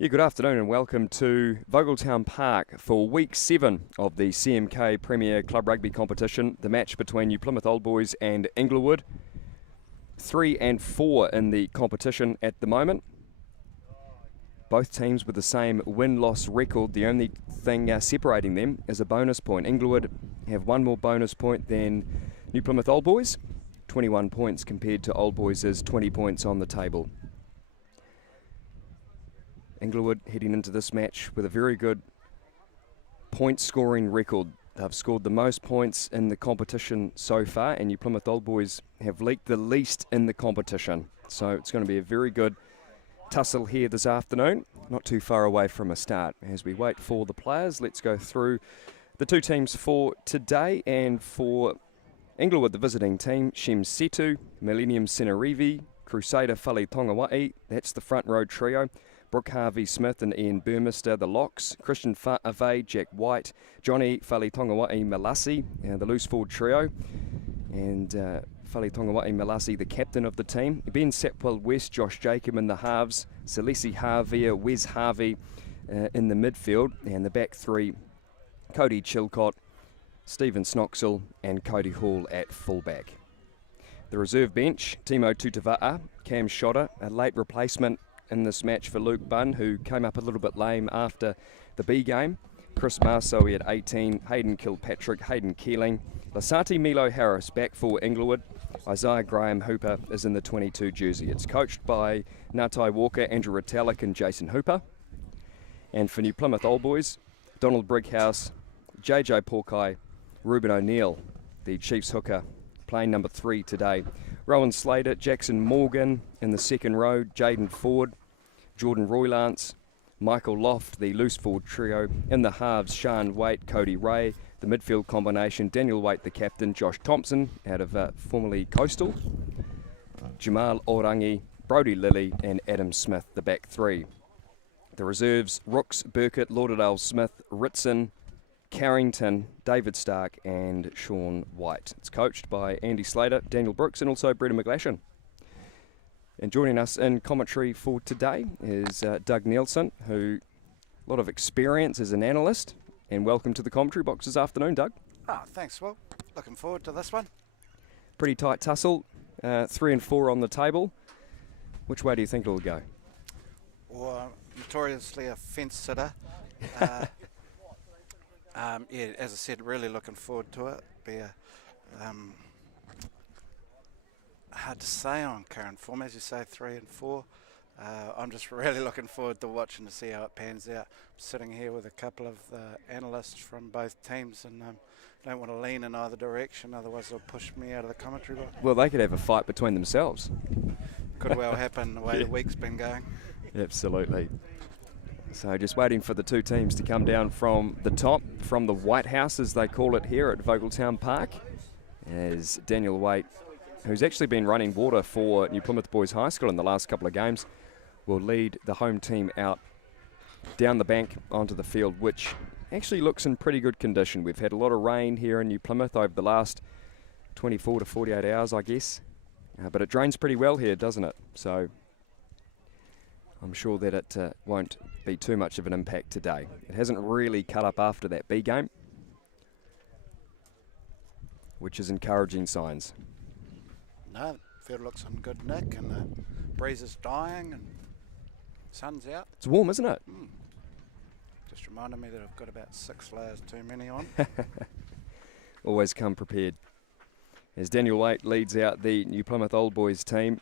Yeah, good afternoon and welcome to Vogeltown Park for Week 7 of the CMK Premier Club Rugby competition. The match between New Plymouth Old Boys and Inglewood. 3 and 4 in the competition at the moment. Both teams with the same win-loss record. The only thing separating them is a bonus point. Inglewood have one more bonus point than New Plymouth Old Boys. 21 points compared to Old Boys' 20 points on the table. Englewood heading into this match with a very good point-scoring record. They've scored the most points in the competition so far, and New Plymouth Old Boys have leaked the least in the competition. So it's going to be a very good tussle here this afternoon. Not too far away from a start. As we wait for the players, let's go through the two teams for today. And for Englewood, the visiting team, Shem Setu, Millennium Senarivi, Crusader Fali Tongawai. That's the front row trio. Brooke Harvey-Smith and Ian Burmester, the locks. Christian Fa'ave, Jack White, Johnny Fali Tongawai Malasi, the loose forward trio. And Fali Tongawai Malasi, the captain of the team. Ben Sapwell West, Josh Jacob in the halves. Celesi Harvey, Wes Harvey in the midfield. And the back three, Cody Chilcott, Stephen Snoxall and Cody Hall at fullback. The reserve bench, Timo Tutava'a, Cam Shotter, a late replacement in this match for Luke Bunn, who came up a little bit lame after the B game. Chris Marsoe at 18, Hayden Kilpatrick, Hayden Keeling. Lasati Milo Harris back for Englewood. Isaiah Graham Hooper is in the 22 jersey. It's coached by Ngatai Walker, Andrew Retallick and Jason Hooper. And for New Plymouth Old Boys, Donald Brighouse, JJ Porkai, Ruben O'Neill, the Chiefs hooker, playing number 3 today. Rowan Slater, Jackson Morgan in the second row, Jaden Ford, Jordan Roylance, Michael Loft, the loose forward trio. In the halves, Sean Waite, Cody Ray. The midfield combination, Daniel Waite, the captain, Josh Thompson out of formerly Coastal, Jamal Orangi, Brodie Lilly and Adam Smith, the back three. The reserves, Rooks, Burkett, Lauderdale Smith, Ritson, Carrington, David Stark and Sean White. It's coached by Andy Slater, Daniel Brooks and also Breda McGlashan. And joining us in commentary for today is Doug Nielsen, who a lot of experience as an analyst. And welcome to the commentary box this afternoon, Doug. Thanks, Will. Looking forward to this one. Pretty tight tussle, 3 and 4 on the table. Which way do you think it'll go? Well, notoriously a fence sitter. Yeah, as I said, really looking forward to it. Be hard to say on current form, as you say, 3 and 4. I'm just really looking forward to watching to see how it pans out. I'm sitting here with a couple of analysts from both teams and don't want to lean in either direction, otherwise they'll push me out of the commentary box. Well, they could have a fight between themselves. Could well happen the way the week's been going. Absolutely. So just waiting for the two teams to come down from the top, from the White House as they call it here at Vogeltown Park, as Daniel Waite, who's actually been running water for New Plymouth Boys High School in the last couple of games, will lead the home team out down the bank onto the field, which actually looks in pretty good condition. We've had a lot of rain here in New Plymouth over the last 24 to 48 hours, I guess, but it drains pretty well here, doesn't it? So I'm sure that it won't be too much of an impact today. It hasn't really cut up after that B game, which is encouraging signs. No, field looks in good nick and the breeze is dying and sun's out. It's warm, isn't it? Just reminded me that I've got about 6 layers too many on. Always come prepared. As Daniel Waite leads out the New Plymouth Old Boys team,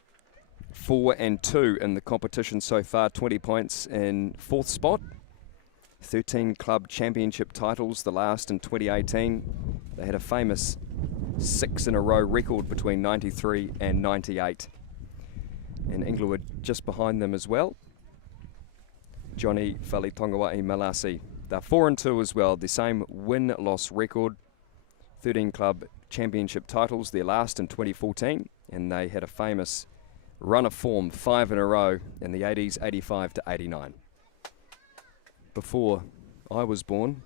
4 and 2 in the competition so far, 20 points in 4th spot. 13 club championship titles, the last in 2018. They had a famous 6 in a row record between 93 and 98. And Englewood just behind them as well. Johnny Fali Tongawai Malasi. They're 4 and 2 as well, the same win-loss record. 13 club championship titles, their last in 2014. And they had a famous run of form, 5 in a row in the 80s, 85 to 89. Before I was born.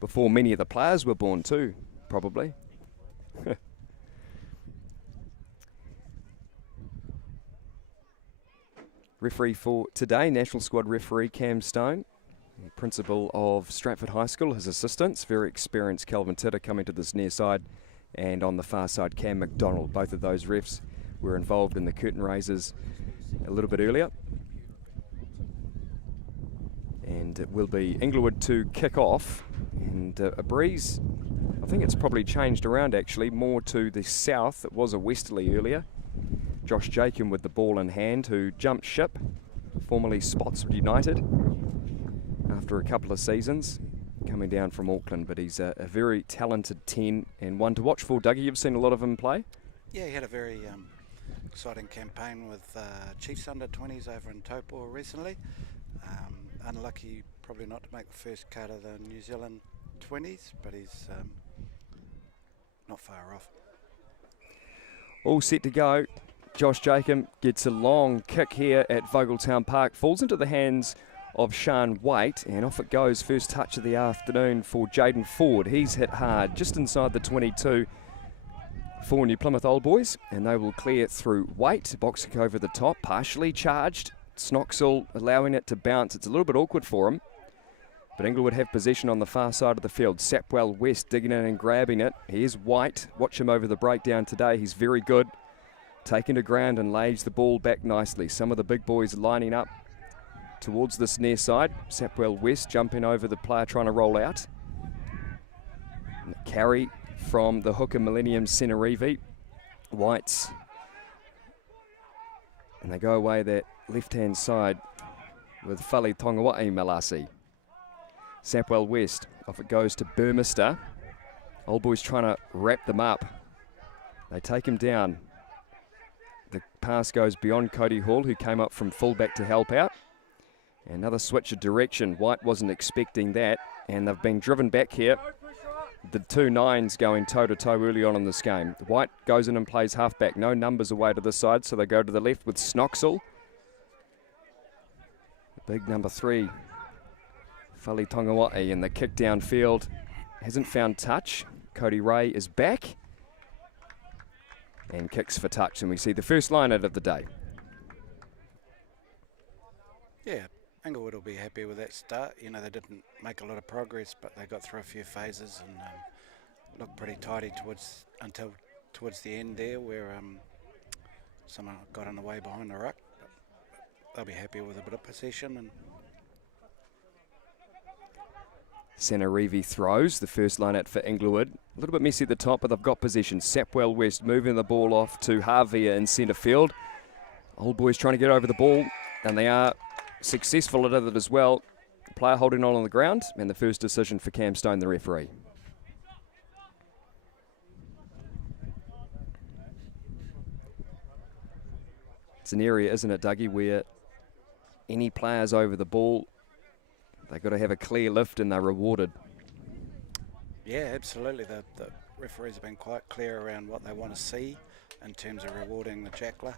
Before many of the players were born too, probably. Referee for today, national squad referee Cam Stone, principal of Stratford High School, his assistants, very experienced Calvin Titter coming to this near side, and on the far side Cam McDonald. Both of those refs were involved in the curtain raises a little bit earlier. And it will be Inglewood to kick off, and a breeze, I think it's probably changed around actually, more to the south. It was a westerly earlier. Josh Jacob with the ball in hand, who jumped ship, formerly Spotswood United, after a couple of seasons, coming down from Auckland. But he's a very talented 10 and one to watch for. Dougie, you've seen a lot of him play? Yeah, he had a very exciting campaign with Chiefs under-20s over in Taupo recently. Unlucky probably not to make the first cut of the New Zealand 20s, but he's not far off. All set to go. Josh Jacob gets a long kick here at Vogeltown Park, falls into the hands of Sean Waite, and off it goes. First touch of the afternoon for Jaden Ford. He's hit hard just inside the 22 for New Plymouth Old Boys, and they will clear through Waite. Boxic over the top, partially charged. Snoxall allowing it to bounce. It's a little bit awkward for him, but Englewood have possession on the far side of the field. Sapwell West digging in and grabbing it. Here's Waite. Watch him over the breakdown today. He's very good. Taken to ground and lays the ball back nicely. Some of the big boys lining up towards this near side. Sapwell West jumping over the player trying to roll out. And carry from the hooker Millennium Senarevi. Whites. And they go away that left-hand side with Fali Tongawai Malasi. Sapwell West. Off it goes to Burmester. Old Boys trying to wrap them up. They take him down. The pass goes beyond Cody Hall, who came up from fullback to help out. Another switch of direction. White wasn't expecting that, and they've been driven back here. The two nines going toe-to-toe early on in this game. White goes in and plays halfback. No numbers away to the side, so they go to the left with Snoxall. Big number 3, Fali Tongawai, in the kick downfield. Hasn't found touch. Cody Ray is back and kicks for touch, and we see the first line out of the day. Yeah, Englewood will be happy with that start. You know, they didn't make a lot of progress, but they got through a few phases and looked pretty tidy towards the end there, where someone got in the way behind the ruck. But they'll be happy with a bit of possession. And Senarevi throws the first line out for Inglewood. A little bit messy at the top, but they've got possession. Sapwell West moving the ball off to Harvia in centre field. Old Boys trying to get over the ball, and they are successful at it as well. Player holding on the ground, and the first decision for Cam Stone, the referee. It's an area, isn't it, Dougie, where any players over the ball, they've got to have a clear lift and they're rewarded. yeah, absolutely. The referees have been quite clear around what they want to see in terms of rewarding the jackler.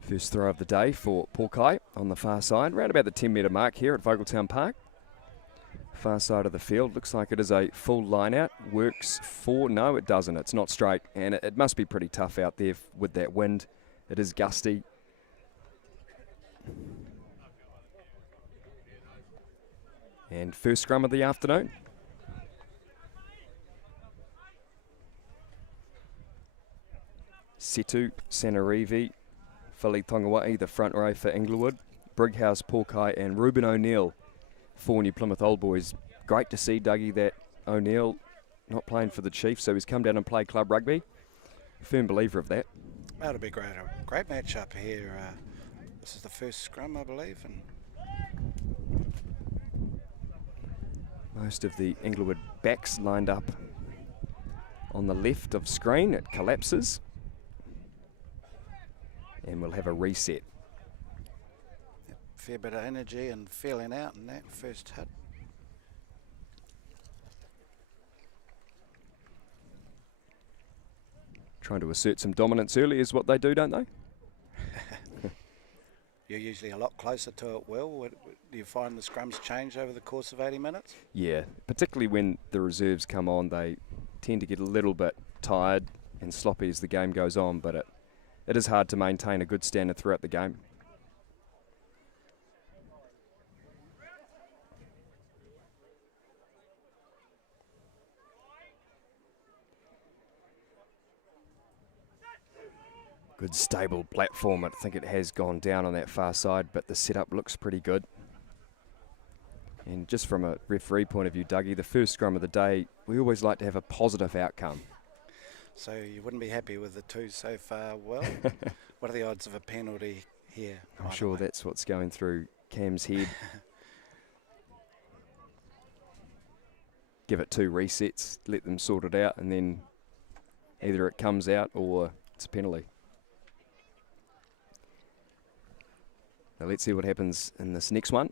First throw of the day for Porkai on the far side, around about the 10-metre mark here at Vogeltown Park. Far side of the field, looks like it is a full line out. Works for, no it doesn't, it's not straight, and it must be pretty tough out there with that wind. It is gusty. And first scrum of the afternoon. Setu Senarevi, Fali Tongawai, the front row for Englewood. Brighouse, Porkai and Ruben O'Neill for New Plymouth Old Boys. Great to see, Dougie, that O'Neill not playing for the Chiefs, so he's come down and played club rugby. Firm believer of that. That'll be great. A great match-up here. This is the first scrum, I believe. And most of the Englewood backs lined up on the left of screen. It collapses. And we'll have a reset. fair bit of energy and feeling out in that first hit. Trying to assert some dominance early is what they do, don't they? You're usually a lot closer to it, Will. Do you find the scrums change over the course of 80 minutes? Yeah, particularly when the reserves come on, they tend to get a little bit tired and sloppy as the game goes on, but it is hard to maintain a good standard throughout the game. Good stable platform. I think it has gone down on that far side, but the setup looks pretty good. And just from a referee point of view, Dougie, the first scrum of the day, we always like to have a positive outcome. So you wouldn't be happy with the two so far, Will? What are the odds of a penalty here? I'm sure that's what's going through Cam's head. Give it 2 resets, let them sort it out, and then either it comes out or it's a penalty. Now let's see what happens in this next one.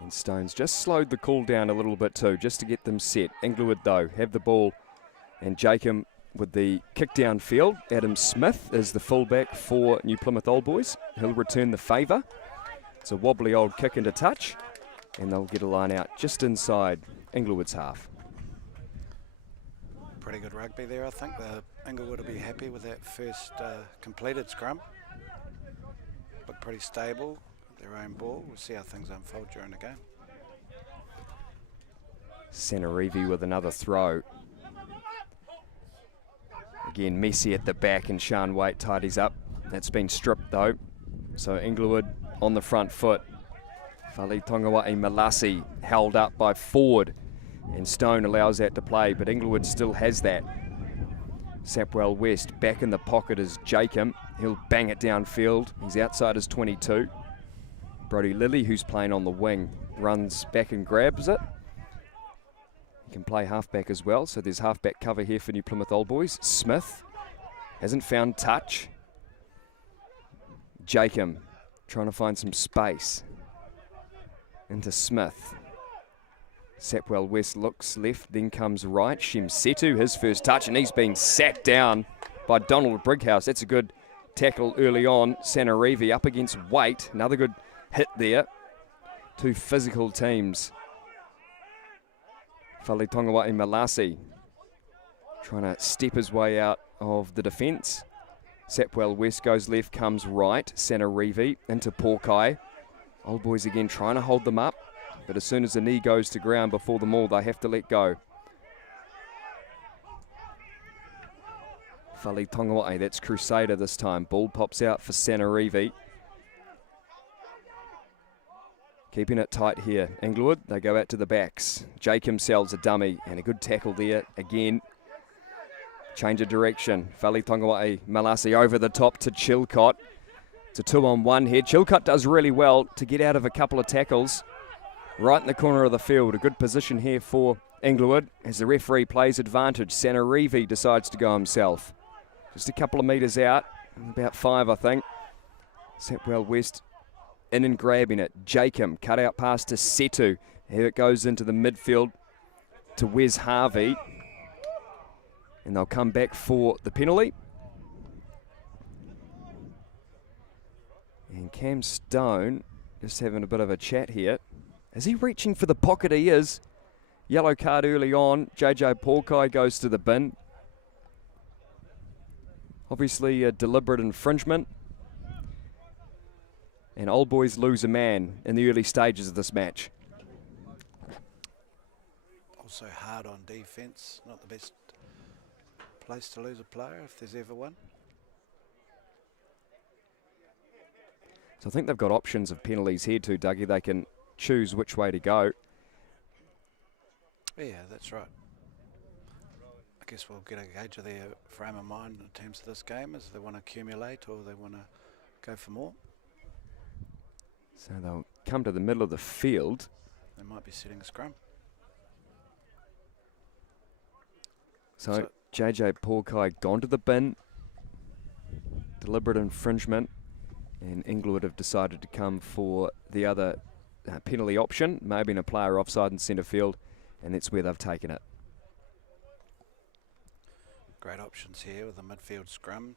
And Stones just slowed the call down a little bit too, just to get them set. Inglewood though have the ball, and Jacob with the kick downfield. Adam Smith is the fullback for New Plymouth Old Boys. He'll return the favour. It's a wobbly old kick into touch, and they'll get a line out just inside Inglewood's half. Pretty good rugby there, I think. The Englewood will be happy with that first completed scrum. Look pretty stable. Their own ball. We'll see how things unfold during the game. Sanarivi with another throw. Again, Messi at the back, and Sean Waite tidies up. That's been stripped though. So Englewood on the front foot. Fali Tongawai Malasi held up by Ford, and Stone allows that to play, but Englewood still has that. Sapwell West back in the pocket is Jacob. He'll bang it downfield. He's outside his 22. Brody Lilly, who's playing on the wing, runs back and grabs it. He can play halfback as well, so there's halfback cover here for New Plymouth Old Boys. Smith hasn't found touch. Jacob trying to find some space. Into Smith. Sapwell West looks left, then comes right. Shemsetu, his first touch, and he's been sat down by Donald Brighouse. That's a good tackle early on. Sanarivi up against Waite. Another good hit there. 2 physical teams. Fali Tongawai Malasi trying to step his way out of the defence. Sapwell West goes left, comes right. Sanarivi into Porkai. Old Boys again trying to hold them up, but as soon as the knee goes to ground before the maul, they have to let go. Fali Tongawai, that's Crusader this time. Ball pops out for Sanarivi. Keeping it tight here. Englewood, they go out to the backs. Jacob sells a dummy, and a good tackle there again. Change of direction. Fali Tongawai Malasi over the top to Chilcott. It's a 2-on-1 here. Chilcott does really well to get out of a couple of tackles. Right in the corner of the field. A good position here for Englewood as the referee plays advantage. Sanarivi decides to go himself. Just a couple of metres out. About 5, I think. Sapwell West in and grabbing it. Jacob cut out pass to Setu. Here it goes into the midfield to Wes Harvey. And they'll come back for the penalty. And Cam Stone just having a bit of a chat here. Is he reaching for the pocket? He is. Yellow card early on. JJ Porkai goes to the bin. Obviously a deliberate infringement. And Old Boys lose a man in the early stages of this match. Also hard on defence. Not the best place to lose a player if there's ever one. So I think they've got options of penalties here too, Dougie. They can choose which way to go. Yeah, that's right. I guess we'll get a gauge of their frame of mind in terms of this game, as they want to accumulate or they want to go for more. So they'll come to the middle of the field. They might be setting a scrum. So JJ Porkai gone to the bin. Deliberate infringement. And Englewood have decided to come for the other penalty option. Maybe a player offside in centre field, and that's where they've taken it. Great options here with the midfield scrum.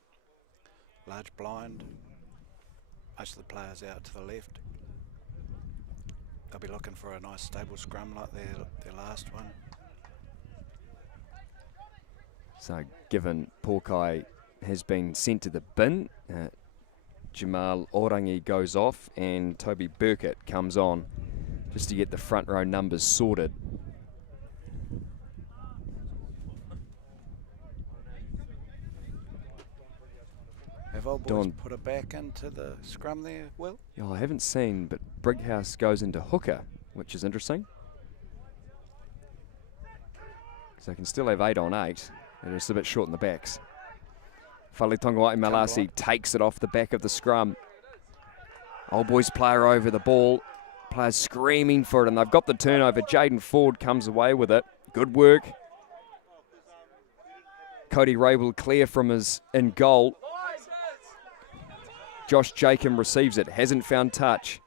Large blind, most of the players out to the left. They'll be looking for a nice stable scrum like their last one. So given Porkai has been sent to the bin, Jamal Orangi goes off and Toby Burkett comes on just to get the front row numbers sorted. Have old boys put it back into the scrum there, Will? Yeah, I haven't seen, but Brighouse goes into hooker, which is interesting. So they can still have 8 on 8. They're just a bit short in the backs. Whaletonga Malasi takes it off the back of the scrum. Old boys player over the ball. Players screaming for it, and they've got the turnover. Jaden Ford comes away with it. Good work. Cody Ray will clear from his in goal. Josh Jacob receives it, hasn't found touch.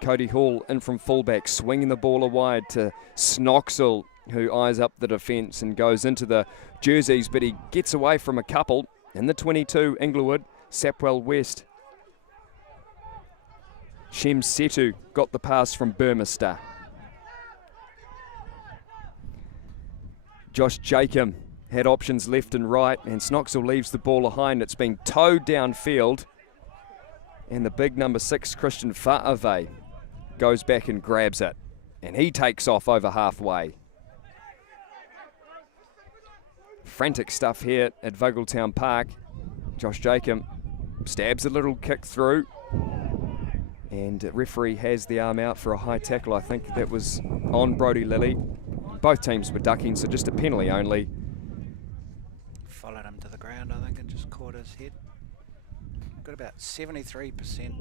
Cody Hall in from fullback, swinging the ball wide to Snoxel, who eyes up the defence and goes into the jerseys, but he gets away from a couple. In the 22, Inglewood, Sapwell West. Shem Setu got the pass from Burmester. Josh Jacob had options left and right, and Snoxel leaves the ball behind. It's been towed downfield. And the big number 6, Christian Fa'ave, goes back and grabs it. And he takes off over halfway. Frantic stuff here at Vogeltown Park. Josh Jacob stabs a little kick through. And referee has the arm out for a high tackle. I think that was on Brodie Lilly. Both teams were ducking, so just a penalty only. Followed him to the ground, I think, and just caught his head. Got about 73%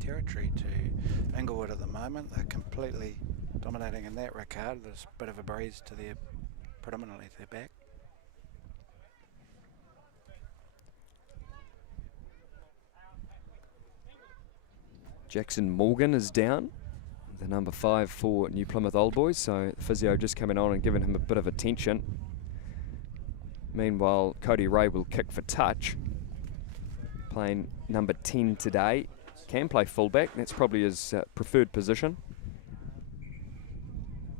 territory to Englewood at the moment. They're completely dominating in that regard. There's a bit of a breeze to their, predominantly their back. Jackson Morgan is down, the number 5 for New Plymouth Old Boys, so physio just coming on and giving him a bit of attention. Meanwhile, Cody Ray will kick for touch. Playing number 10 today. Can play fullback, that's probably his preferred position.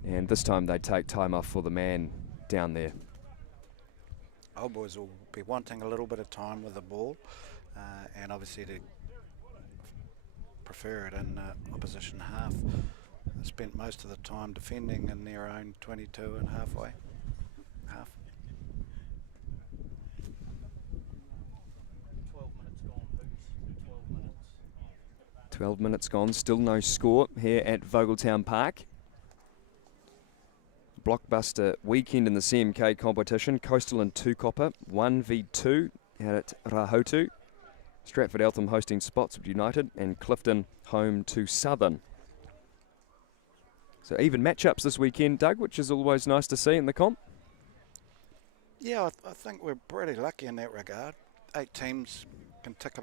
And this time they take time off for the man down there. Old boys will be wanting a little bit of time with the ball, and obviously to prefer it in opposition half. They spent most of the time defending in their own 22 and half. 12 minutes gone, still no score here at Vogeltown Park. Blockbuster weekend in the CMK competition. Coastal and Tukopper, 1v2 out at Rahotu. Stratford Eltham hosting Spotswood United, and Clifton home to Southern. So even matchups this weekend, Doug, which is always nice to see in the comp. Yeah, I think we're pretty lucky in that regard. 8 teams can tip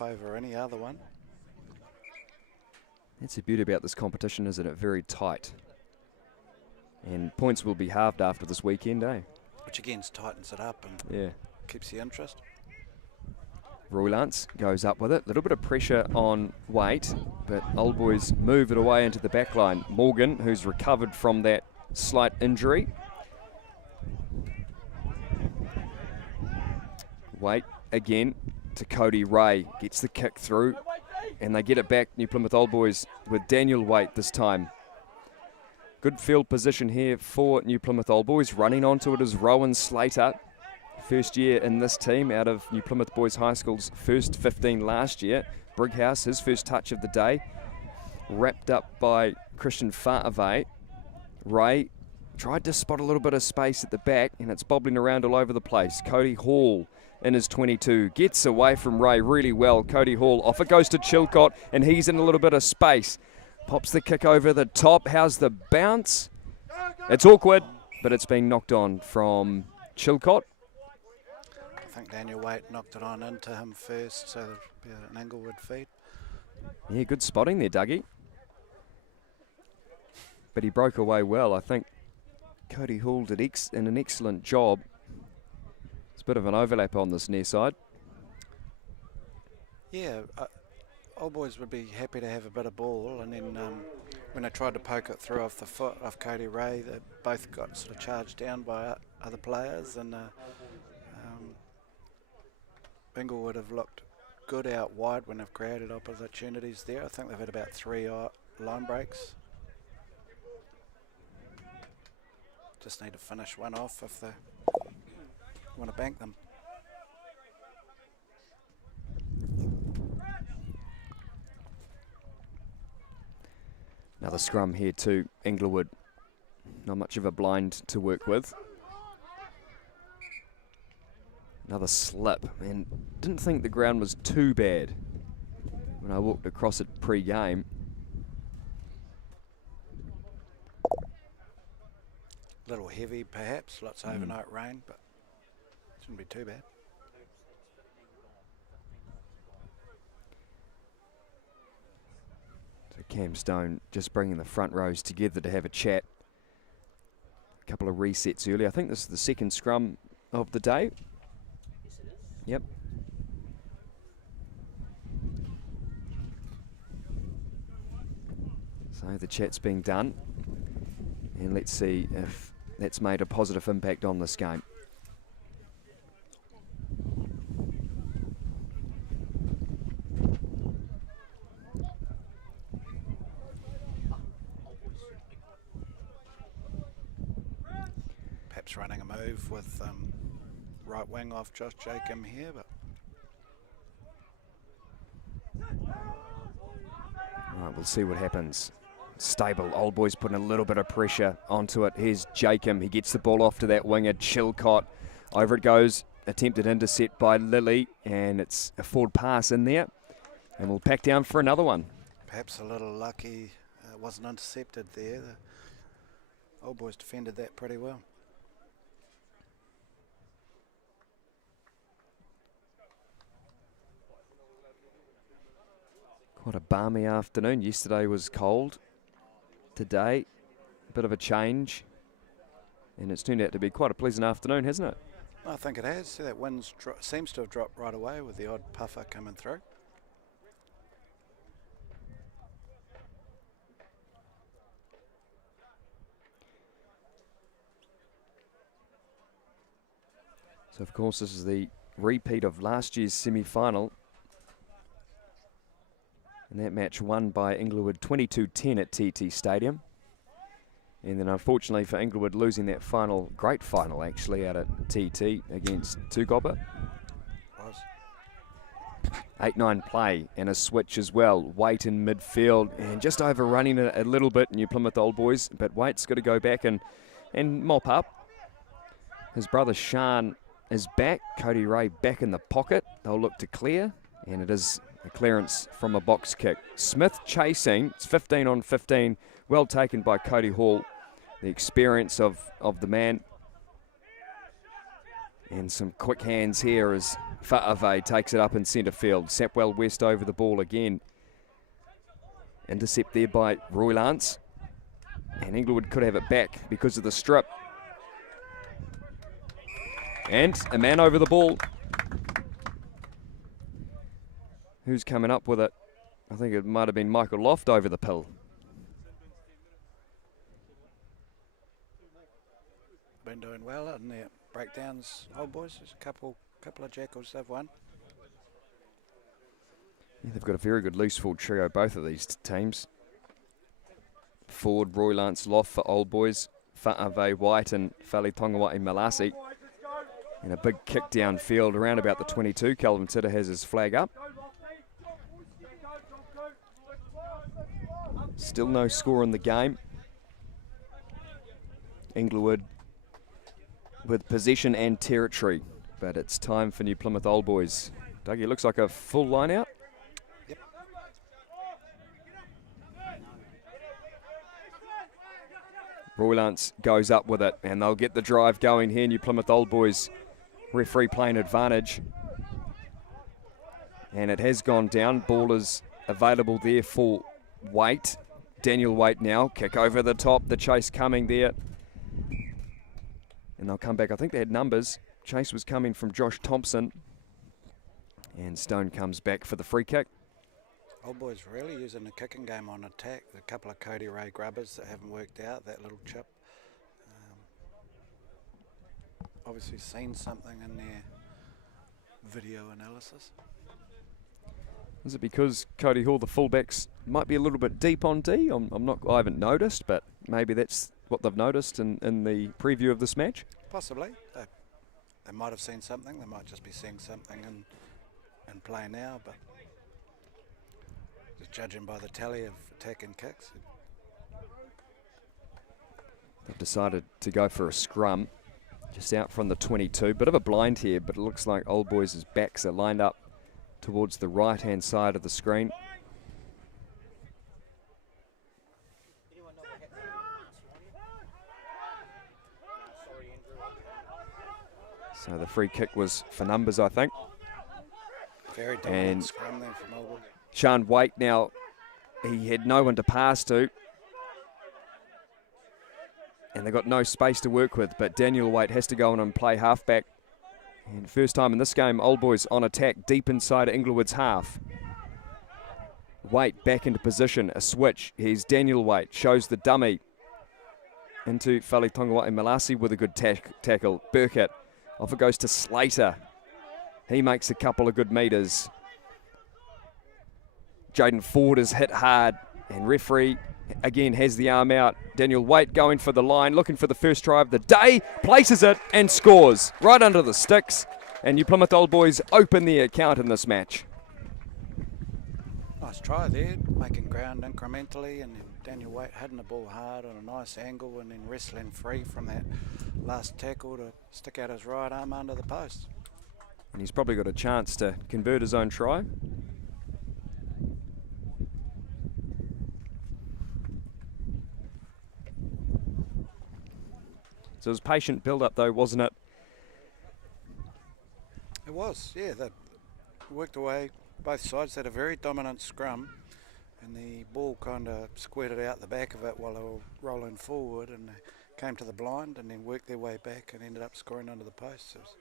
over any other one. That's the beauty about this competition, isn't it? Very tight. And points will be halved after this weekend, eh? Which again tightens it up and keeps the interest. Roy Lance goes up with it. A little bit of pressure on Waite, but Old Boys move it away into the back line. Morgan, who's recovered from that slight injury. Waite again to Cody Ray. Gets the kick through, and they get it back, New Plymouth Old Boys, with Daniel Waite this time. Good field position here for New Plymouth Old Boys. Running onto it is Rowan Slater. First year in this team out of New Plymouth Boys High School's first 15 last year. Brighouse, his first touch of the day. Wrapped up by Christian Fa'ave. Ray tried to spot a little bit of space at the back, and it's bobbling around all over the place. Cody Hall in his 22 gets away from Ray really well. Cody Hall, off it goes to Chilcott, and he's in a little bit of space. Pops the kick over the top. How's the bounce? It's awkward, but it's being knocked on from Chilcott. I think Daniel Waite knocked it on into him first, so there'll be an Englewood feed. Yeah, good spotting there, Dougie. But he broke away well. I think Cody Hall did an excellent job. It's a bit of an overlap on this near side. Yeah, Old Boys would be happy to have a bit of ball, and then when they tried to poke it through off the foot of Cody Ray, they both got sort of charged down by other players, and Inglewood have looked good out wide when they've created opportunities there. I think they've had about 3 line breaks. Just need to finish one off if they want to bank them. Another scrum here to Englewood. Not much of a blind to work with. Another slip, and didn't think the ground was too bad when I walked across it pre-game. A little heavy perhaps, lots of overnight rain, but shouldn't be too bad. So Cam Stone just bringing the front rows together to have a chat. A couple of resets early. I think this is the second scrum of the day. Yep. So the chat's being done, and let's see if that's made a positive impact on this game. Perhaps running a move with right wing off Josh Jacob here, but Right, we'll see what happens. Stable, Old Boys putting a little bit of pressure onto it. Here's Jacob, he gets the ball off to that winger, Chilcott. Over it goes, attempted intercept by Lilly, and it's a forward pass in there. And we'll pack down for another one. perhaps a little lucky it wasn't intercepted there. The Old Boys defended that pretty well. Quite a balmy afternoon. Yesterday was cold. Today, a bit of a change. And it's turned out to be quite a pleasant afternoon, hasn't it? I think it has. See, that wind seems to have dropped right away with the odd puffer coming through. So, of course, this is the repeat of last year's semi-final. And that match won by Inglewood 22-10 at TT Stadium. And then unfortunately for Inglewood losing that final, great final actually, out at TT against Tugoppa. 8-9 play and a switch as well. Waite in midfield and just overrunning it a little bit, New Plymouth Old Boys. But Waite's got to go back and mop up. His brother Sean is back. Cody Ray back in the pocket. They'll look to clear, and it is a clearance from a box kick. Smith chasing. It's 15 on 15. Well taken by Cody Hall. The experience of the man. And some quick hands here as Fa'ave takes it up in centre field. Sapwell West over the ball again. Intercept there by Roy Lance. And Englewood could have it back because of the strip. And a man over the ball. Who's coming up with it? I think it might have been Michael Loft over the pill. Been doing well in their breakdowns, Old Boys. There's a couple of jackals they've won. Yeah, they've got a very good loose forward trio, both of these teams. Forward, Roy Lance Loft for Old Boys, Fa'ave White and Fali Tongawai Malasi. And a big kick downfield around about the 22. Calvin Titter has his flag up. Still no score in the game. Englewood with possession and territory, but it's time for New Plymouth Old Boys. Dougie, looks like a full line out. Yep. Roy Lance goes up with it, and they'll get the drive going here. New Plymouth Old Boys referee playing advantage. And it has gone down. Ball is available there for Waite. Daniel Waite now. Kick over the top. The chase coming there. And they'll come back. I think they had numbers. Chase was coming from Josh Thompson. And Stone comes back for the free kick. Old Boys really using the kicking game on attack. A couple of Cody Ray grubbers that haven't worked out, that little chip. Obviously seen something in their video analysis. Is it because Cody Hall, the fullbacks, might be a little bit deep on D? I haven't noticed, but maybe that's what they've noticed in the preview of this match. Possibly. They might have seen something. They might just be seeing something in play now, but just judging by the tally of attack and kicks. They've decided to go for a scrum just out from the 22. Bit of a blind here, but it looks like Old Boys' backs are lined up towards the right-hand side of the screen. So the free kick was for numbers, I think. Very dominant scrum there from Old Boys. Sean Waite now, he had no one to pass to. And they've got no space to work with, but Daniel Waite has to go on and play halfback. And first time in this game, Old Boys on attack deep inside Inglewood's half. Waite back into position, a switch. Here's Daniel Waite, shows the dummy into Fali Tongawai Malasi with a good tackle. Burkett, off it goes to Slater. He makes a couple of good metres. Jaden Ford is hit hard, and referee again has the arm out. Daniel Waite going for the line, looking for the first try of the day, places it and scores right under the sticks. And New Plymouth Old Boys open the account in this match. Nice try there, making ground incrementally, and then Daniel Waite hitting the ball hard on a nice angle and then wrestling free from that last tackle to stick out his right arm under the post. And he's probably got a chance to convert his own try. So it was patient build-up though, wasn't it? It was, yeah. They worked away. Both sides had a very dominant scrum, and the ball kind of squirted out the back of it while they were rolling forward, and they came to the blind and then worked their way back and ended up scoring under the post. So it was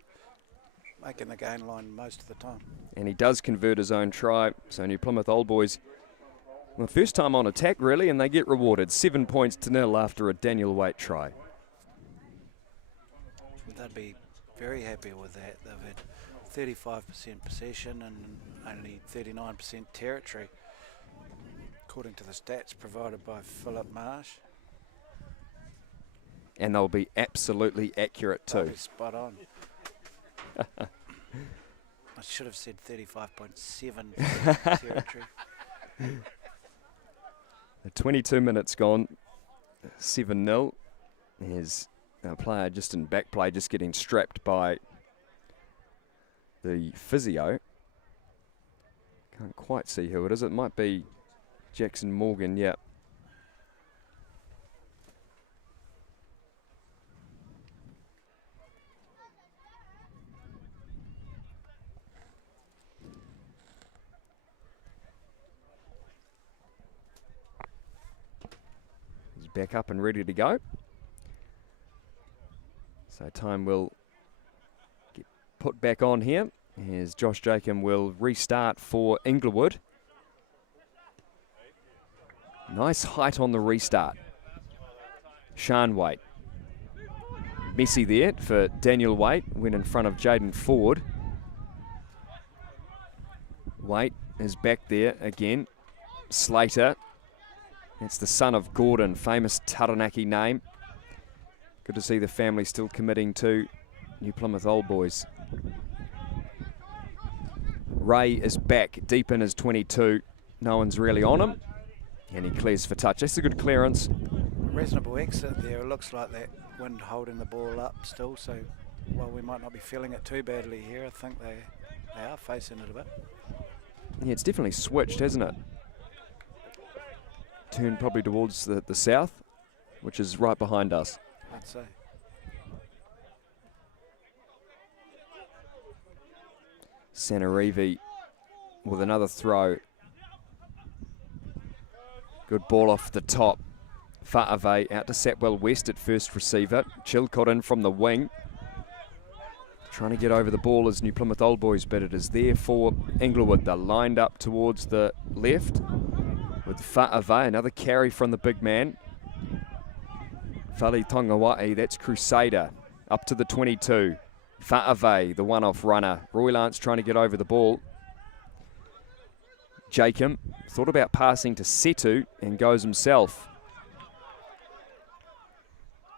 making the gain line most of the time. And he does convert his own try. So New Plymouth Old Boys, well, first time on attack really, and they get rewarded 7 points to 0 after a Daniel Waite try. They'd be very happy with that. They've had 35% possession and only 39% territory, according to the stats provided by Philip Marsh. And they'll be absolutely accurate too. They'll be spot on. I should have said 35.7 territory. The 22 minutes gone, 7-0. Here's our player just in back play, just getting strapped by the physio. Can't quite see who it is. It might be Jackson Morgan, yeah. He's back up and ready to go. So time will get put back on here. As Josh Jacob will restart for Englewood. Nice height on the restart. Sean Waite. Messy there for Daniel Waite. Went in front of Jaden Ford. Waite is back there again. Slater. It's the son of Gordon, famous Taranaki name. Good to see the family still committing to New Plymouth Old Boys. Ray is back deep in his 22. No one's really on him. And he clears for touch. That's a good clearance. Reasonable exit there. It looks like that wind holding the ball up still. So while we might not be feeling it too badly here, I think they are facing it a bit. Yeah, it's definitely switched, hasn't it? Turned probably towards the south, which is right behind us. I'd say. Sanarivi with another throw. Good ball off the top. Fa'ave out to Sapwell West at first receiver. Chilcott in from the wing. Trying to get over the ball is New Plymouth Old Boys, but it is there for Inglewood. They're lined up towards the left with Fa'ave, another carry from the big man. Fali Tongawa'i, that's Crusader, up to the 22. Fa'ave, the one-off runner. Roy Lance trying to get over the ball. Jacob thought about passing to Setu and goes himself.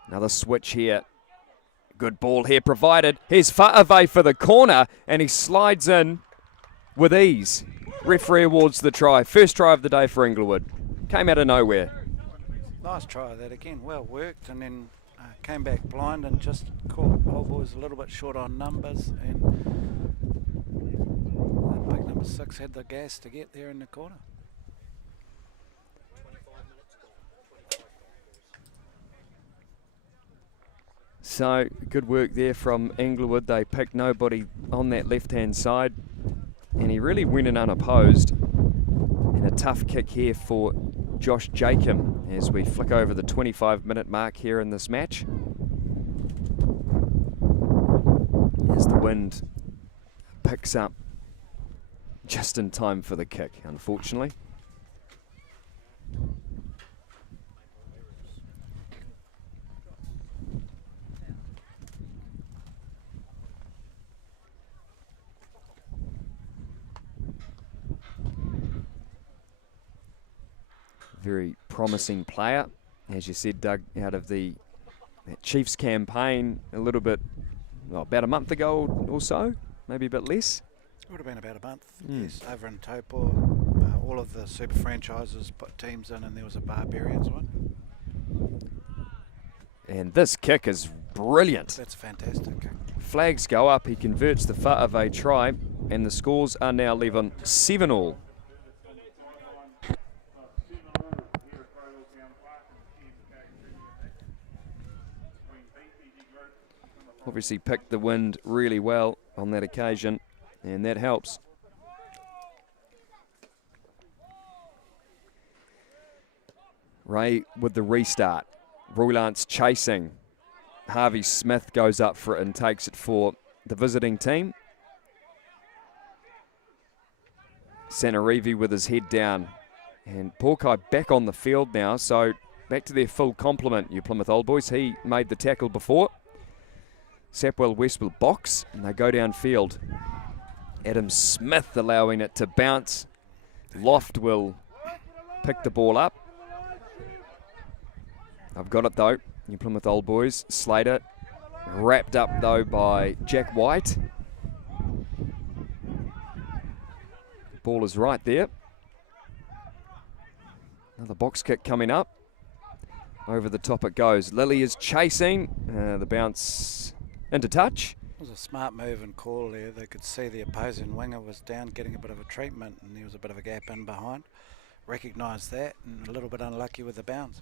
Another switch here. Good ball here provided. Here's Fa'ave for the corner, and he slides in with ease. Referee awards the try. First try of the day for Englewood. Came out of nowhere. Nice try that again. Well worked, and then came back blind and just caught Old Boys a little bit short on numbers, and big number 6 had the gas to get there in the corner. So, good work there from Englewood. They picked nobody on that left-hand side, and he really went in unopposed. And a tough kick here for Josh Jacob as we flick over the 25-minute mark here in this match. As the wind picks up just in time for the kick, unfortunately. Very promising player, as you said, Doug, out of that Chiefs campaign a little bit, well, about a month ago or so, maybe a bit less. It would have been about a month, yes, over in Taupo. All of the super franchises put teams in, and there was a Barbarians one. And this kick is brilliant. That's a fantastic kick. Flags go up, he converts the Fa'ave try, and the scores are now 7-all. Obviously picked the wind really well on that occasion, and that helps. Ray with the restart. Roy Lance chasing. Harvey Smith goes up for it and takes it for the visiting team. Sanarivi with his head down. And Porkai back on the field now, so back to their full complement, you Plymouth Old Boys. He made the tackle before. Sapwell West will box, and they go downfield. Adam Smith allowing it to bounce. Loft will pick the ball up. I've got it though, New Plymouth Old Boys. Slater, wrapped up though by Jack White. Ball is right there. Another box kick coming up. Over the top it goes. Lilly is chasing. The bounce into touch. It was a smart move and call there. They could see the opposing winger was down getting a bit of a treatment, and there was a bit of a gap in behind. Recognised that, and a little bit unlucky with the bounce.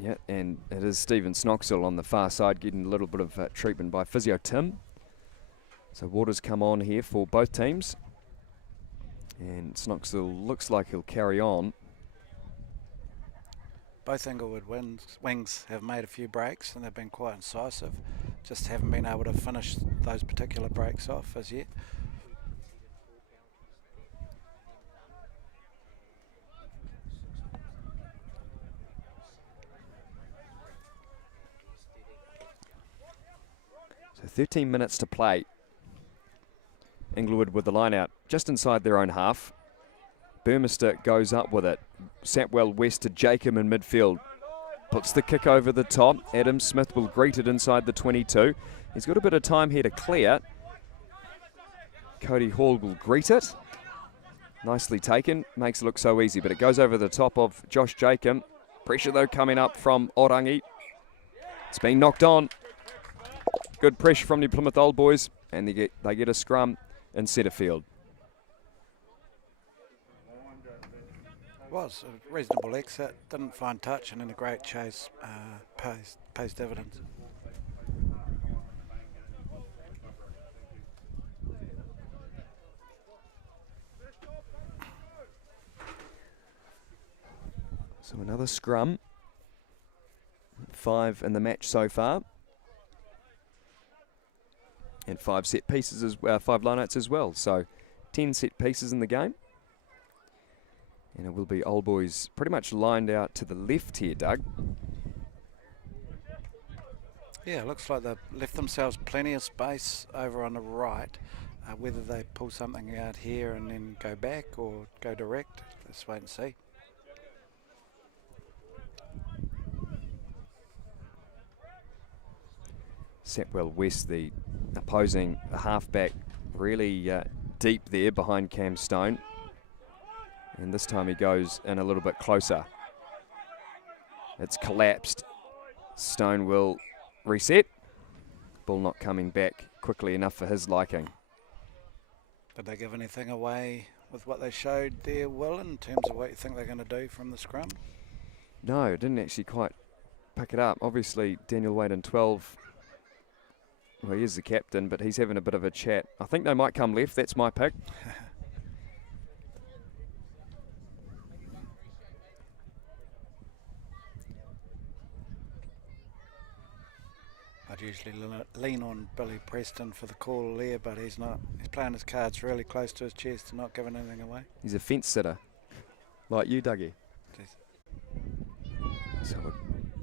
Yeah, and it is Stephen Snoxall on the far side getting a little bit of treatment by Physio Tim. So Waters come on here for both teams. And Snoxall looks like he'll carry on. Both Englewood wings have made a few breaks, and they've been quite incisive. Just haven't been able to finish those particular breaks off as yet. So 13 minutes to play. Englewood with the line out just inside their own half. Burmester goes up with it. Sapwell West to Jacob in midfield. Puts the kick over the top. Adam Smith will greet it inside the 22. He's got a bit of time here to clear. Cody Hall will greet it. Nicely taken. Makes it look so easy, but it goes over the top of Josh Jacob. Pressure though coming up from Orangi. It's being knocked on. Good pressure from the Plymouth Old Boys, and they get a scrum in centre field. Was a reasonable exit, didn't find touch, and then a great chase pays dividends. So another scrum. 5 in the match so far. And 5 set pieces, 5 lineouts as well. So 10 set pieces in the game. And it will be Old Boys pretty much lined out to the left here, Doug. Yeah, it looks like they've left themselves plenty of space over on the right. Whether they pull something out here and then go back or go direct, let's wait and see. Sapwell West, the opposing halfback, really deep there behind Cam Stone. And this time he goes in a little bit closer. It's collapsed. Stone will reset. Ball not coming back quickly enough for his liking. Did they give anything away with what they showed there, Will, in terms of what you think they're going to do from the scrum? No, didn't actually quite pick it up. Obviously, Daniel Wade in 12. Well, he is the captain, but he's having a bit of a chat. I think they might come left. That's my pick. I'd usually lean on Billy Preston for the call there, but he's not. He's playing his cards really close to his chest and not giving anything away. He's a fence sitter, like you, Dougie. Jeez. So a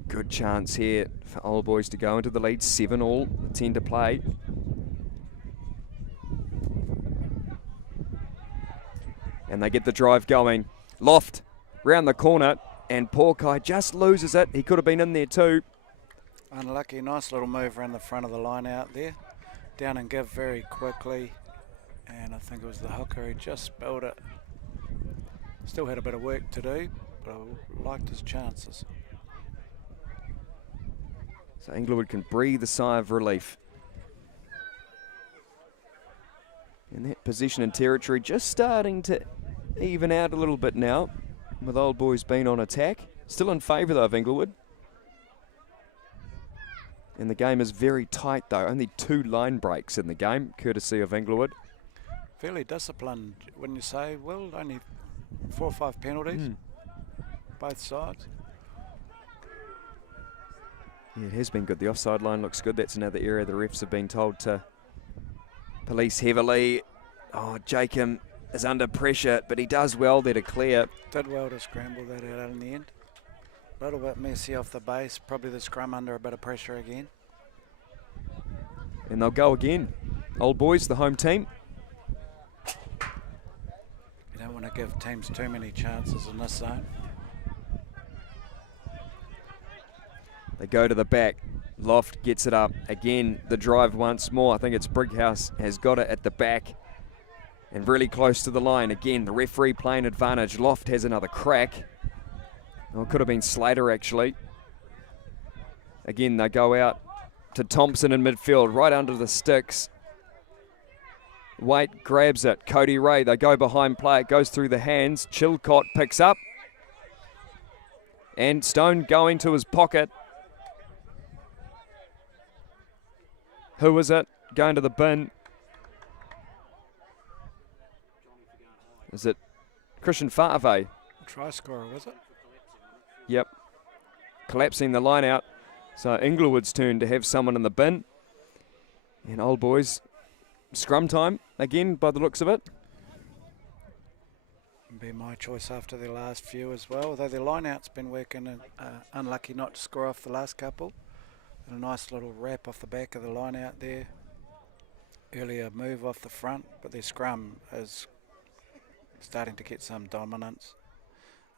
good chance here for Old Boys to go into the lead. 7-all, 10 to play. And they get the drive going. Loft round the corner, and Porkai just loses it. He could have been in there too. Unlucky, nice little move around the front of the line out there. Down and give very quickly. And I think it was the hooker who just spilled it. Still had a bit of work to do, but I liked his chances. So Englewood can breathe a sigh of relief. And that position and territory just starting to even out a little bit now, with Old Boys being on attack. Still in favour though of Englewood. And the game is very tight though, only 2 line breaks in the game, courtesy of Englewood. Fairly disciplined, wouldn't you say, Will? Only 4 or 5 penalties, both sides. Yeah, it has been good. The offside line looks good. That's another area the refs have been told to police heavily. Oh, Jacob is under pressure, but he does well there to clear. Did well to scramble that out in the end. A little bit messy off the base, probably the scrum under a bit of pressure again. And they'll go again. Old Boys, the home team. You don't want to give teams too many chances in this zone. They go to the back. Loft gets it up. Again, the drive once more. I think it's Brighouse has got it at the back and really close to the line. Again, the referee playing advantage. Loft has another crack. Oh, it could have been Slater, actually. Again, they go out to Thompson in midfield, right under the sticks. Waite grabs it. Cody Ray, they go behind play. It goes through the hands. Chilcott picks up. And Stone going to his pocket. Who is it? Going to the bin. Is it Christian Fa'ave? Try scorer, was it? Yep. Collapsing the line out. So Inglewood's turn to have someone in the bin. And Old Boys, scrum time again by the looks of it. Be my choice after their last few as well. Although their line-out's been working, and unlucky not to score off the last couple. And a nice little wrap off the back of the line-out there. Earlier move off the front, but their scrum is starting to get some dominance.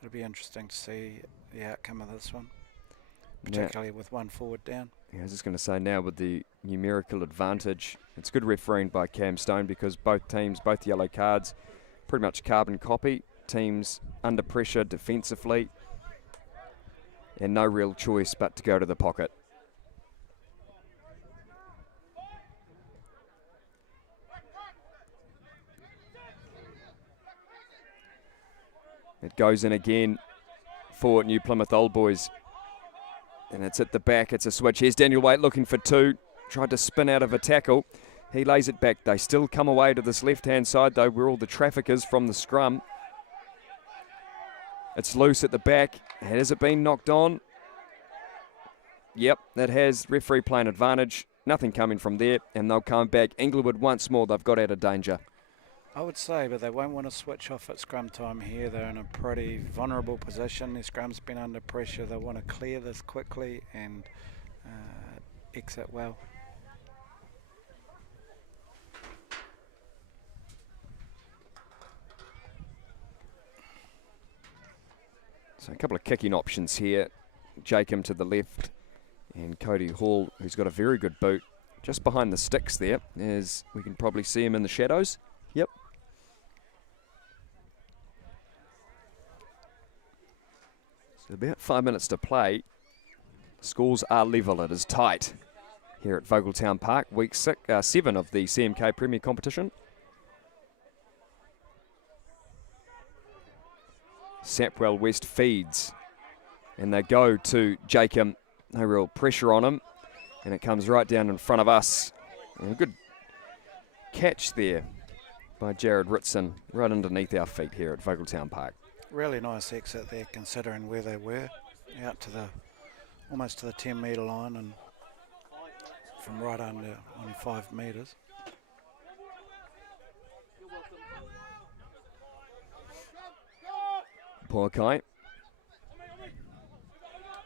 It'll be interesting to see the outcome of this one, particularly with one forward down. Yeah, I was just going to say now with the numerical advantage, it's good refereeing by Cam Stone because both teams, both yellow cards, pretty much carbon copy. Teams under pressure defensively and no real choice but to go to the pocket. It goes in again for New Plymouth Old Boys. And it's at the back. It's a switch. Here's Daniel Waite looking for 2. Tried to spin out of a tackle. He lays it back. They still come away to this left-hand side, though, where all the traffic is from the scrum. It's loose at the back. Has it been knocked on? Yep, that has. Referee playing advantage. nothing coming from there, and they'll come back. Englewood once more, they've got out of danger. I would say, but they won't want to switch off at scrum time here. They're in a pretty vulnerable position. Their scrum's been under pressure. They want to clear this quickly and exit well. So a couple of kicking options here. Jacob to the left, and Cody Hall, who's got a very good boot, just behind the sticks there, as we can probably see him in the shadows. Yep. So about 5 minutes to play. Scores are level. It is tight here at Vogeltown Park, week 7 of the CMK Premier Competition. Sapwell West feeds, and they go to Jacob. No real pressure on him, and it comes right down in front of us. And a good catch there by Jared Ritson, right underneath our feet here at Vogeltown Park. Really nice exit there, considering where they were, out to the almost to the 10-metre line, and from right under on 5 metres. Porkai.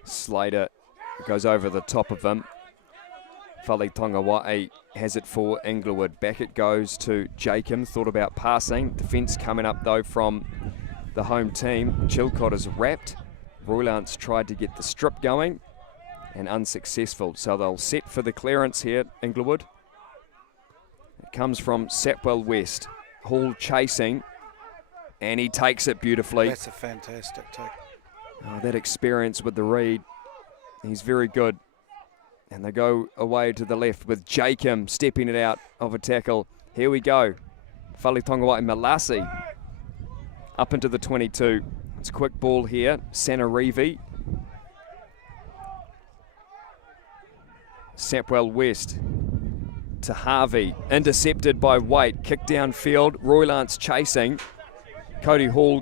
Slater goes over the top of him. Fali Tongawai has it for Inglewood. Back it goes to Jacob. Thought about passing. Defence coming up though from the home team. Chilcott is wrapped. Roylance tried to get the strip going and unsuccessful. So they'll set for the clearance here at Englewood. It comes from Sapwell West. Hall chasing. And he takes it beautifully. That's a fantastic take. Oh, that experience with the read. He's very good. And they go away to the left with Jacob stepping it out of a tackle. Here we go. Fali Tongawai Malasi up into the 22. It's a quick ball here. Sanarivi. Sapwell West to Harvey. Intercepted by Waite. Kick downfield. Roylance chasing. Cody Hall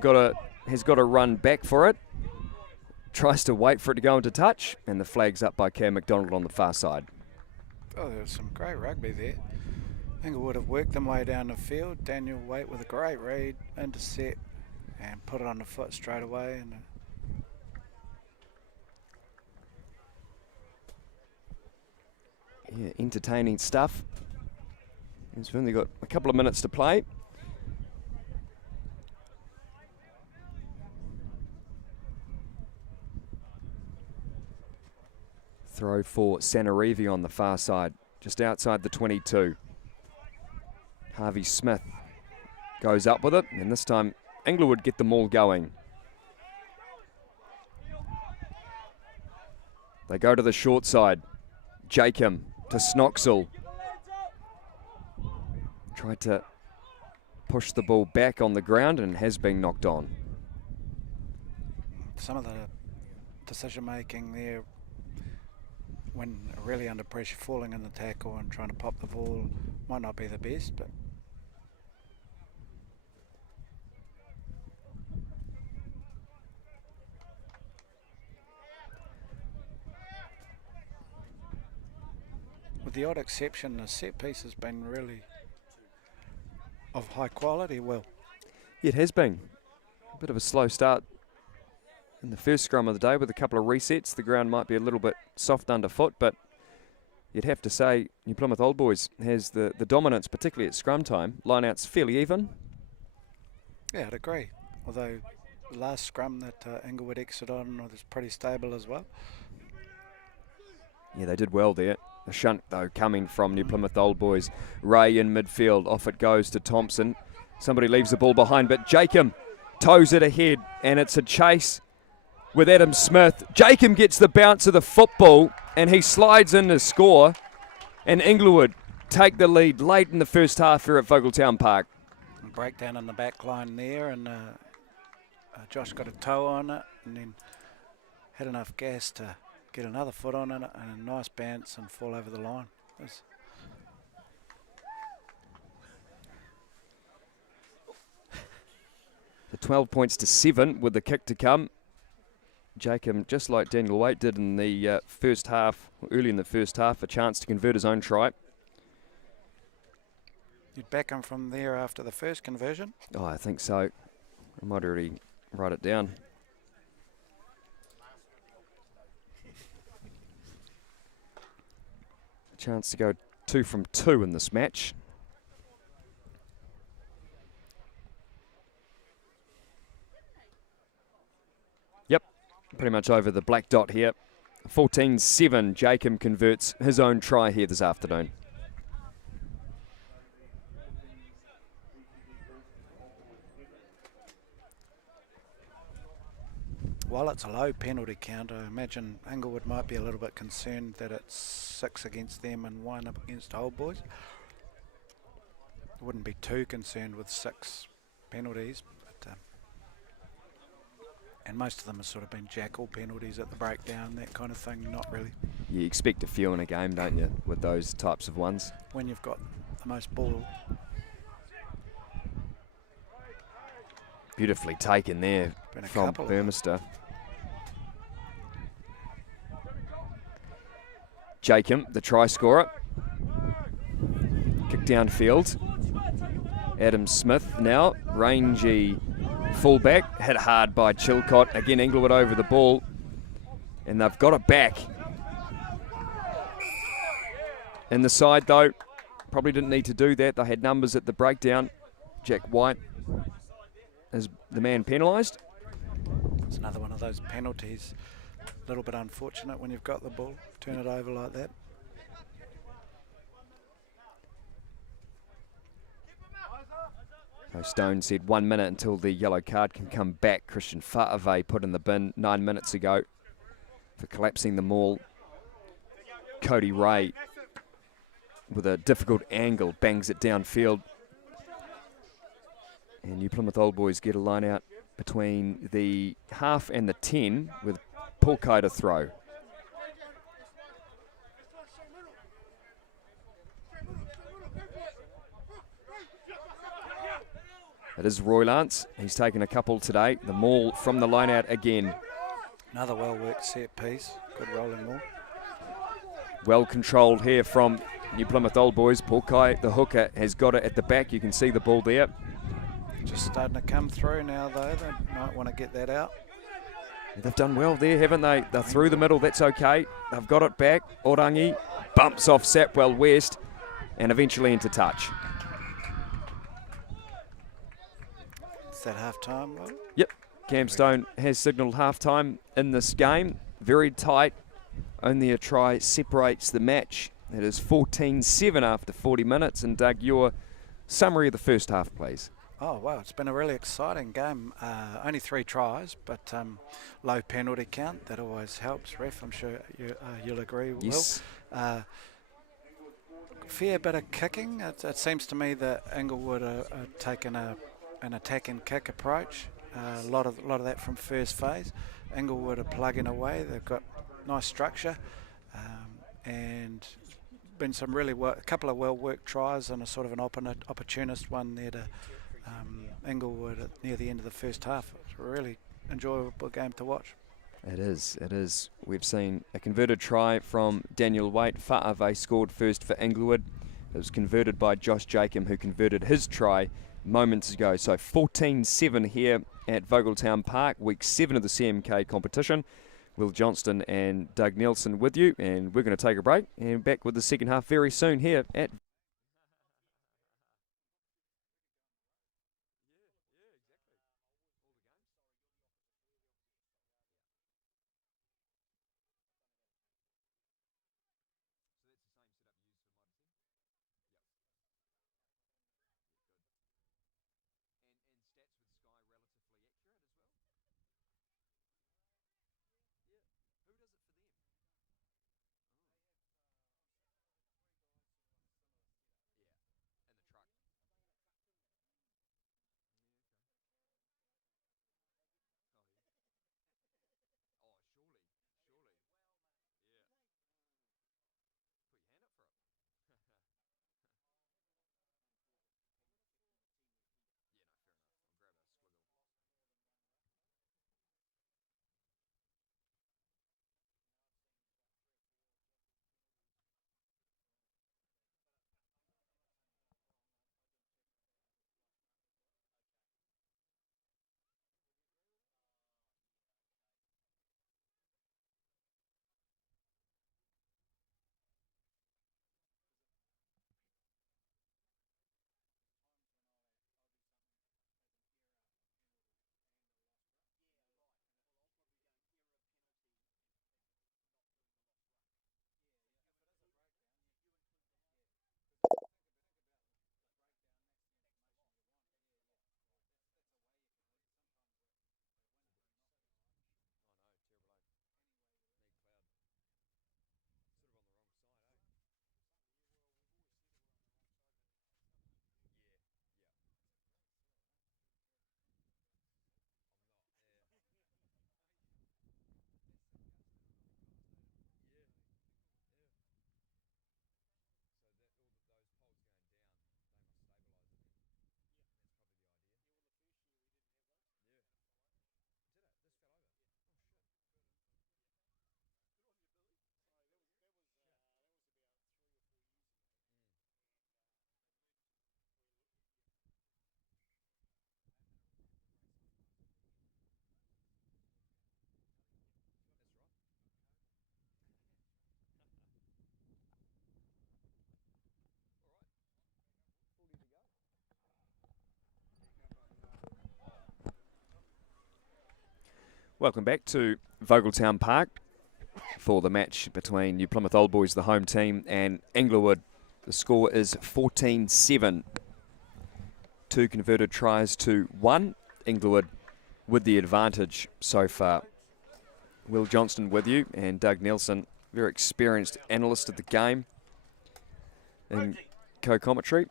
has got to run back for it. Tries to wait for it to go into touch, and the flag's up by Cam McDonald on the far side. Oh, there was some great rugby there. Englewood have worked them way down the field. Daniel Waite with a great read, intercept, and put it on the foot straight away. And yeah, entertaining stuff. We've only got a couple of minutes to play. Throw for Sanarivi on the far side, just outside the 22. Harvey Smith goes up with it, and this time Englewood get them all going. They go to the short side. Jacob to Snoxall. Tried to push the ball back on the ground and has been knocked on. some of the decision making there when really under pressure, falling in the tackle and trying to pop the ball might not be the best, but with the odd exception, the set piece has been really of high quality. Well, It has been a bit of a slow start in the first scrum of the day with a couple of resets. The ground might be a little bit soft underfoot, but you'd have to say New Plymouth Old Boys has the dominance, particularly at scrum time. Lineouts fairly even. yeah, I'd agree. Although the last scrum that Englewood exited on was pretty stable as well. Yeah, they did well there. The shunt, though, coming from New Plymouth Old Boys. Ray in midfield. Off it goes to Thompson. Somebody leaves the ball behind, but Jacob toes it ahead, and it's a chase with Adam Smith. Jacob gets the bounce of the football, and he slides in to score. And Inglewood take the lead late in the first half here at Vogeltown Park. Breakdown in the back line there, and Josh got a toe on it and then had enough gas to get another foot on it and a nice bounce and fall over the line. The 12 points to 7 with the kick to come. Jacob, just like Daniel Waite did in the first half, early in the first half, a chance to convert his own try. You'd back him from there after the first conversion? Oh, I think so. I might already write it down. Chance to go 2 from 2 in this match. Yep, pretty much over the black dot here. 14-7, Jacob converts his own try here this afternoon. While it's a low penalty count, I imagine Englewood might be a little bit concerned that it's 6 against them and 1 up against Old Boys. Wouldn't be too concerned with 6 penalties, but and most of them have sort of been jackal penalties at the breakdown, that kind of thing. Not really. You expect a few in a game, don't you, with those types of ones? When you've got the most ball. Beautifully taken there from Burmester. Jacob, the try scorer. Kick downfield. Adam Smith now, rangy fullback, hit hard by Chilcott. Again, Englewood over the ball, and they've got it back. In the side, though, probably didn't need to do that. They had numbers at the breakdown. Jack White is the man penalised. It's another one of those penalties. A little bit unfortunate when you've got the ball. Turn it over like that. So Stone said 1 minute until the yellow card can come back. Christian Fa'ave put in the bin 9 minutes ago for collapsing the maul. Cody Ray, with a difficult angle, bangs it downfield. And New Plymouth Old Boys get a line out between the half and the 10 with Pulkai to throw. It is Roy Lance. He's taken a couple today. The maul from the line out again. Another well-worked set piece. Good rolling maul. Well controlled here from New Plymouth Old Boys. Pulkai, the hooker, has got it at the back. You can see the ball there. Just starting to come through now, though. They might want to get that out. They've done well there, haven't they? They're through the middle, that's okay. They've got it back. Orangi bumps off Sapwell West and eventually into touch. Is that half-time, Will? Yep, Cam Stone has signalled half-time in this game. Very tight. Only a try separates the match. It is 14-7 after 40 minutes. And Doug, your summary of the first half, please. Oh, wow, it's been a really exciting game. Only 3 tries, but low penalty count. That always helps, ref. I'm sure you'll agree, Yes. Will. Fair bit of kicking. It seems to me that Englewood are taking an attack and kick approach. A lot of that from first phase. Englewood are plugging away. They've got nice structure, and been some really a couple of well-worked tries and a sort of an opportunist one there to Englewood near the end of the first half. It's a really enjoyable game to watch. It is, it is. We've seen a converted try from Daniel Waite. Fa'ave scored first for Inglewood. It was converted by Josh Jacob, who converted his try moments ago. So 14-7 here at Vogeltown Park, week 7 of the CMK competition. Will Johnston and Doug Nelson with you, and we're going to take a break and back with the second half very soon here at Welcome back to Vogeltown Park for the match between New Plymouth Old Boys, the home team, and Inglewood. The score is 14-7. 2 converted tries to 1. Inglewood with the advantage so far. Will Johnston with you, and Doug Nelson, very experienced analyst of the game in co-commentary.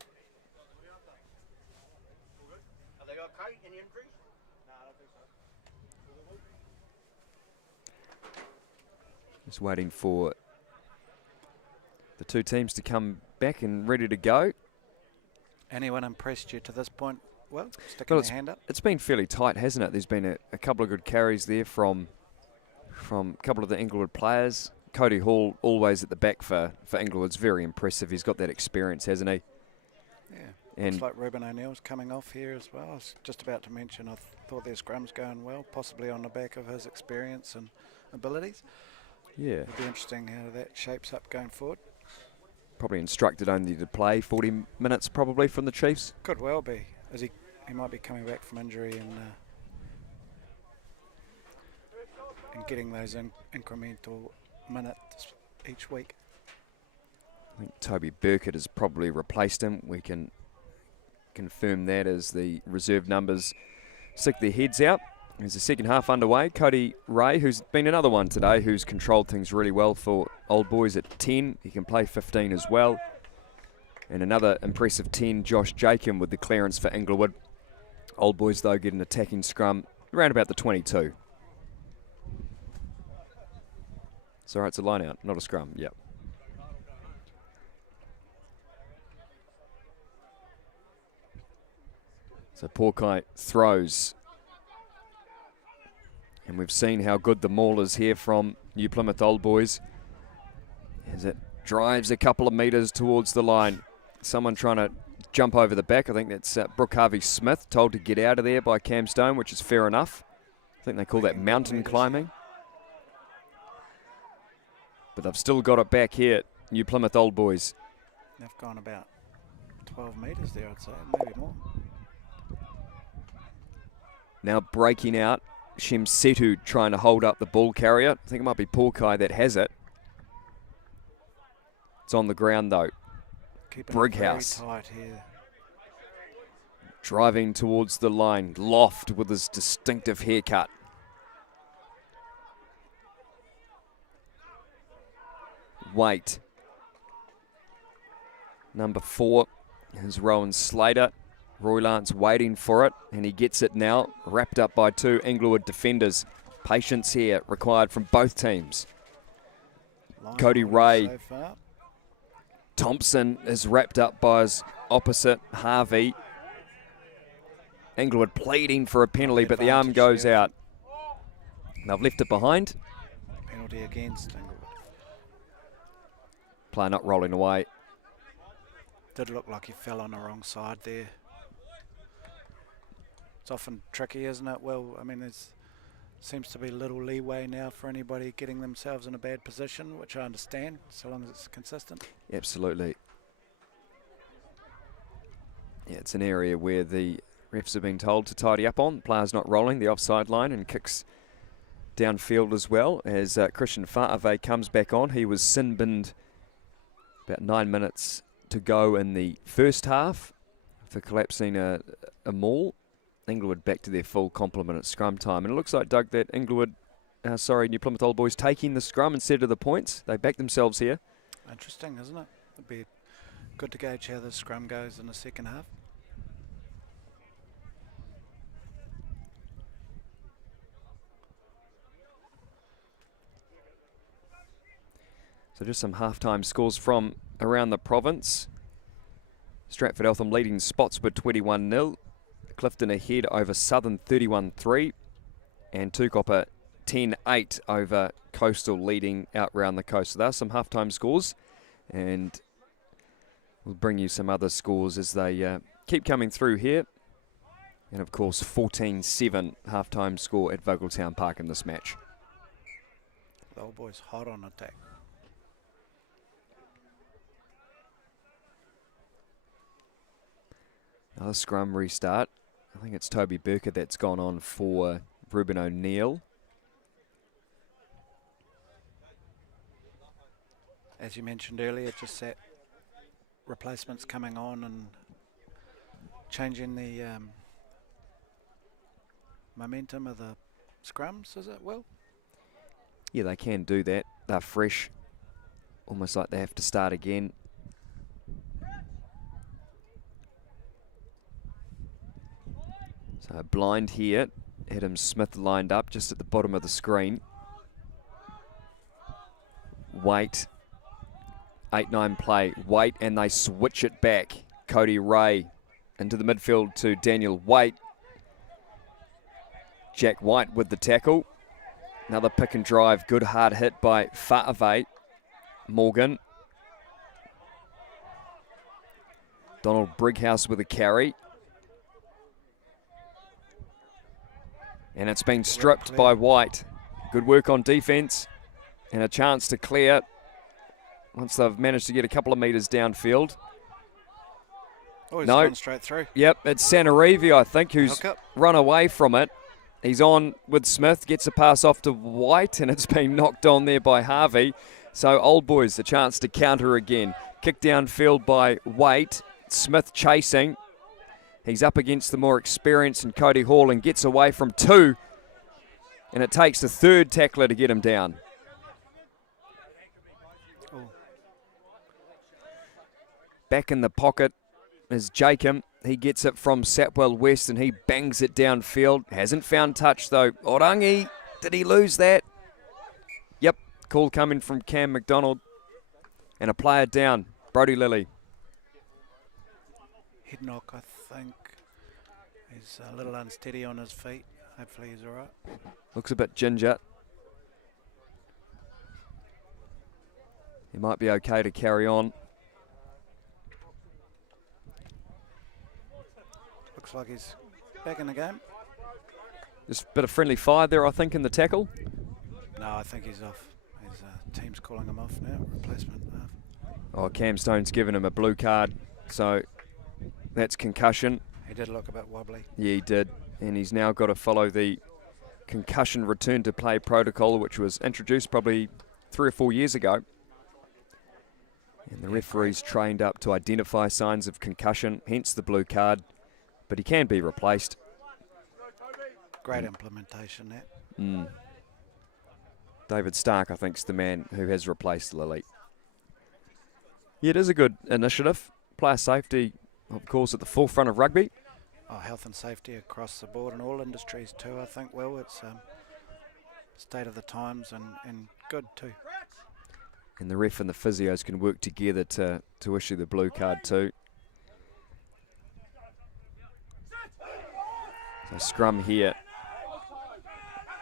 Just waiting for the two teams to come back and ready to go. Anyone impressed you to this point? Well, sticking their hand up. It's been fairly tight, hasn't it? There's been a couple of good carries there from a couple of the Englewood players. Cody Hall, always at the back for Englewood's very impressive. He's got that experience, hasn't he? Yeah. And looks like Ruben O'Neill's coming off here as well. I was just about to mention I thought their scrum's going well, possibly on the back of his experience and abilities. yeah, It'll be interesting how that shapes up going forward. probably instructed only to play 40 minutes probably from the Chiefs. Could well be, as he might be coming back from injury and getting those incremental minutes each week. I think Toby Burkett has probably replaced him. We can confirm that as the reserve numbers stick their heads out. There's the second half underway. Cody Ray, who's been another one today, who's controlled things really well for Old Boys at 10. He can play 15 as well. And another impressive 10, Josh Jacob with the clearance for Englewood. Old Boys, though, get an attacking scrum around about the 22. Sorry, it's a line out, not a scrum. Yep. So Porkai throws. And we've seen how good the maul is here from New Plymouth Old Boys as it drives a couple of metres towards the line. Someone trying to jump over the back. I think that's Brooke Harvey-Smith, told to get out of there by Cam Stone, which is fair enough. I think they call that mountain climbing. But they've still got it back here, New Plymouth Old Boys. They've gone about 12 metres there, I'd say, maybe more. Now breaking out. Shemsetu trying to hold up the ball carrier. I think it might be Porkai that has it. It's on the ground though. Brighouse tight here. Driving towards the line. Loft with his distinctive haircut. Wait. Number 4 is Rowan Slater. Roy Lance waiting for it, and he gets it now, wrapped up by 2 Englewood defenders. Patience here required from both teams. Cody Ray. So far. Thompson is wrapped up by his opposite, Harvey. Englewood pleading for a penalty, but the arm goes out. They've left it behind. Penalty against Englewood. Player not rolling away. Did look like he fell on the wrong side there. It's often tricky, isn't it? Well, I mean, there's seems to be little leeway now for anybody getting themselves in a bad position, which I understand, so long as it's consistent. Absolutely. Yeah, it's an area where the refs are being told to tidy up on. Players not rolling the offside line and kicks downfield as well as Christian Fa'ave comes back on. He was sin-binned about 9 minutes to go in the first half for collapsing a maul. Englewood back to their full complement at scrum time. And it looks like, Doug, that New Plymouth Old Boys taking the scrum instead of the points. They back themselves here. Interesting, isn't it? It'd be good to gauge how the scrum goes in the second half. So just some half-time scores from around the province. Stratford Eltham leading Spotswood 21-0. Clifton ahead over Southern 31-3. And Tukopper 10-8 over Coastal, leading out round the coast. So there's some half-time scores. And we'll bring you some other scores as they keep coming through here. And of course 14-7 half-time score at Vogeltown Park in this match. The Old Boys hot on attack. Another scrum restart. I think it's Toby Burkett that's gone on for Ruben O'Neill. as you mentioned earlier, just that replacements coming on and changing the momentum of the scrums, is it, Will? Yeah, they can do that. They're fresh, almost like they have to start again. So blind here. Adam Smith lined up just at the bottom of the screen. Wait. 8-9 play. Wait, and they switch it back. Cody Ray into the midfield to Daniel Waite. Jack White with the tackle. Another pick and drive. Good hard hit by Fa'ave. Morgan. Donald Brighouse with a carry. And it's been stripped by White. Good work on defence. And a chance to clear once they've managed to get a couple of metres downfield. Oh, he's gone straight through. Yep, it's Sanarivi, I think, who's run away from it. He's on with Smith, gets a pass off to White, and it's been knocked on there by Harvey. So Old Boys, a chance to counter again. Kick downfield by Waite. Smith chasing. He's up against the more experienced and Cody Hall and gets away from two. And it takes the third tackler to get him down. Oh. Back in the pocket is Jacob. He gets it from Sapwell West and he bangs it downfield. Hasn't found touch though. Orangi, did he lose that? Yep, call coming from Cam McDonald. And a player down, Brodie Lilly. Head knock, I think. He's a little unsteady on his feet. Hopefully he's all right. Looks a bit ginger. He might be okay to carry on. Looks like he's back in the game. Just a bit of friendly fire there, I think, in the tackle. No, I think he's off. His team's calling him off now. Replacement. Oh, Cam Stone's given him a blue card, so that's concussion. He did look a bit wobbly. Yeah, he did. And he's now got to follow the concussion return to play protocol, which was introduced probably 3 or 4 years ago. And the referee's trained up to identify signs of concussion, hence the blue card. But he can be replaced. Great implementation, that. David Stark, I think, is the man who has replaced Lilly. Yeah, it is a good initiative. Player safety, of course, at the forefront of rugby. Oh, health and safety across the board in all industries too, I think. Well, it's state of the times and good too. And the ref and the physios can work together to issue the blue card too. So scrum here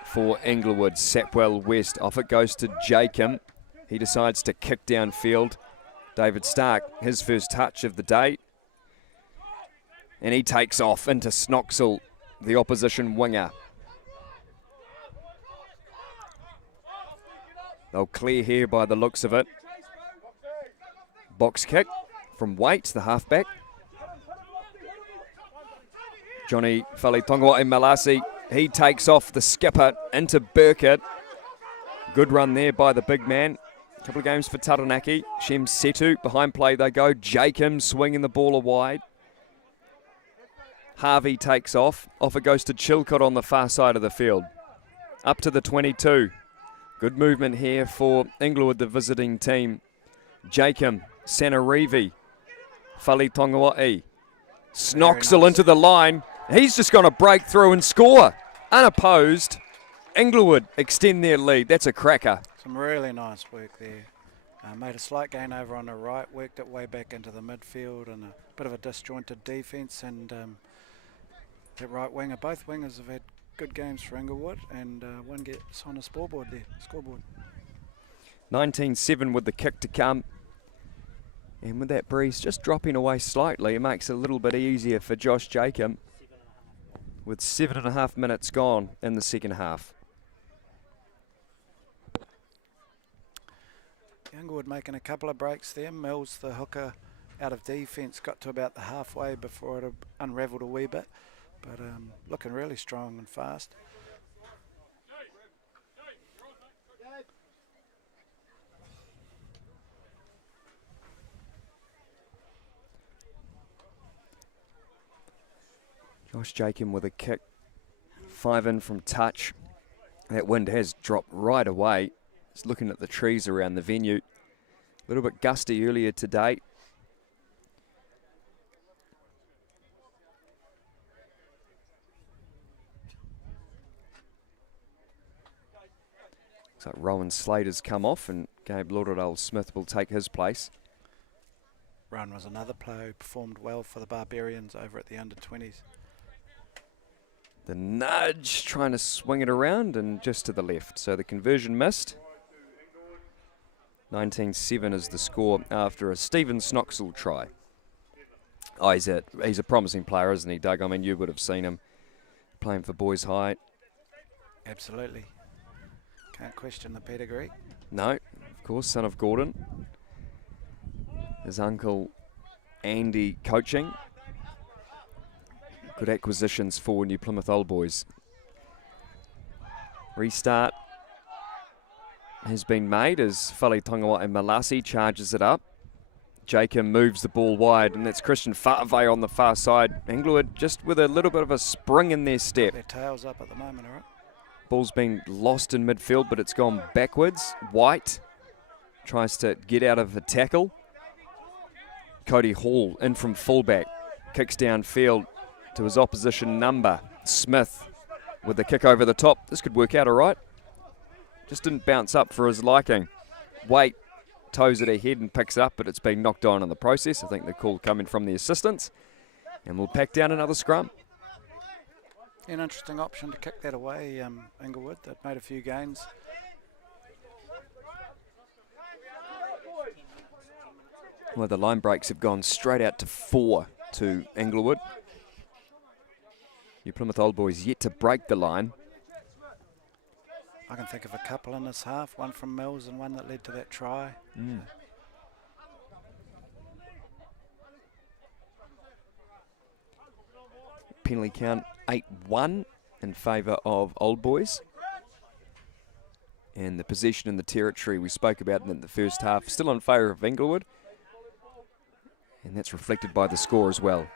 for Englewood. Sapwell West. Off it goes to Jacob. He decides to kick downfield. David Stark, his first touch of the day. And he takes off into Snoxel, the opposition winger. They'll clear here by the looks of it. Box kick from Waite, the halfback. Johnny Falitongoa Malasi, he takes off the skipper into Burkett. Good run there by the big man. A couple of games for Taranaki. Shem Setu, behind play they go. Jacob swinging the ball wide. Harvey takes off. Off it goes to Chilcott on the far side of the field. Up to the 22. Good movement here for Inglewood, the visiting team. Jacob, Sanarivi, Falitongoa. Snoxel into the line. He's just going to break through and score. Unopposed. Inglewood extend their lead. That's a cracker. Some really nice work there. Made a slight gain over on the right, worked it way back into the midfield and a bit of a disjointed defence, and that right winger, both wingers have had good games for Inglewood, and one gets on the scoreboard there. 19-7 with the kick to come. And with that breeze just dropping away slightly, it makes it a little bit easier for Josh Jacob with 7.5 minutes gone in the second half. Inglewood making a couple of breaks there. Mills, the hooker, out of defence, got to about the halfway before it unravelled a wee bit. But looking really strong and fast. Josh Jacob with a kick. 5 in from touch. That wind has dropped right away. Just looking at the trees around the venue. A little bit gusty earlier today. Looks like Rowan Slater's come off and Gabe Lauderdale-Smith will take his place. Rowan was another player who performed well for the Barbarians over at the under-20s. The nudge, trying to swing it around and just to the left. So the conversion missed. 19-7 is the score after a Stephen Snoxall try. Oh, he's a promising player, isn't he, Doug? I mean, you would have seen him playing for Boys High. Absolutely. Can't question the pedigree. No, of course, son of Gordon. His uncle Andy coaching. Good acquisitions for New Plymouth Old Boys. Restart has been made as Whale Tongawa and Malasi charges it up. Jacob moves the ball wide, and that's Christian Fa'avai on the far side. Inglewood just with a little bit of a spring in their step. Their tails up at the moment, all right? Ball's been lost in midfield, but it's gone backwards. White tries to get out of the tackle. Cody Hall in from fullback, kicks downfield to his opposition number, Smith, with the kick over the top. This could work out all right. Just didn't bounce up for his liking. Waite toes it ahead and picks it up, but it's been knocked on in the process. I think the call coming from the assistants. And we'll pack down another scrum. An interesting option to kick that away, Englewood. They've made a few gains. Well, the line breaks have gone straight out to 4 to Englewood. New Plymouth Old Boys yet to break the line. I can think of a couple in this half, one from Mills and one that led to that try. Penalty count 8-1 in favour of Old Boys. And the possession in the territory we spoke about in the first half, still in favour of Englewood. And that's reflected by the score as well.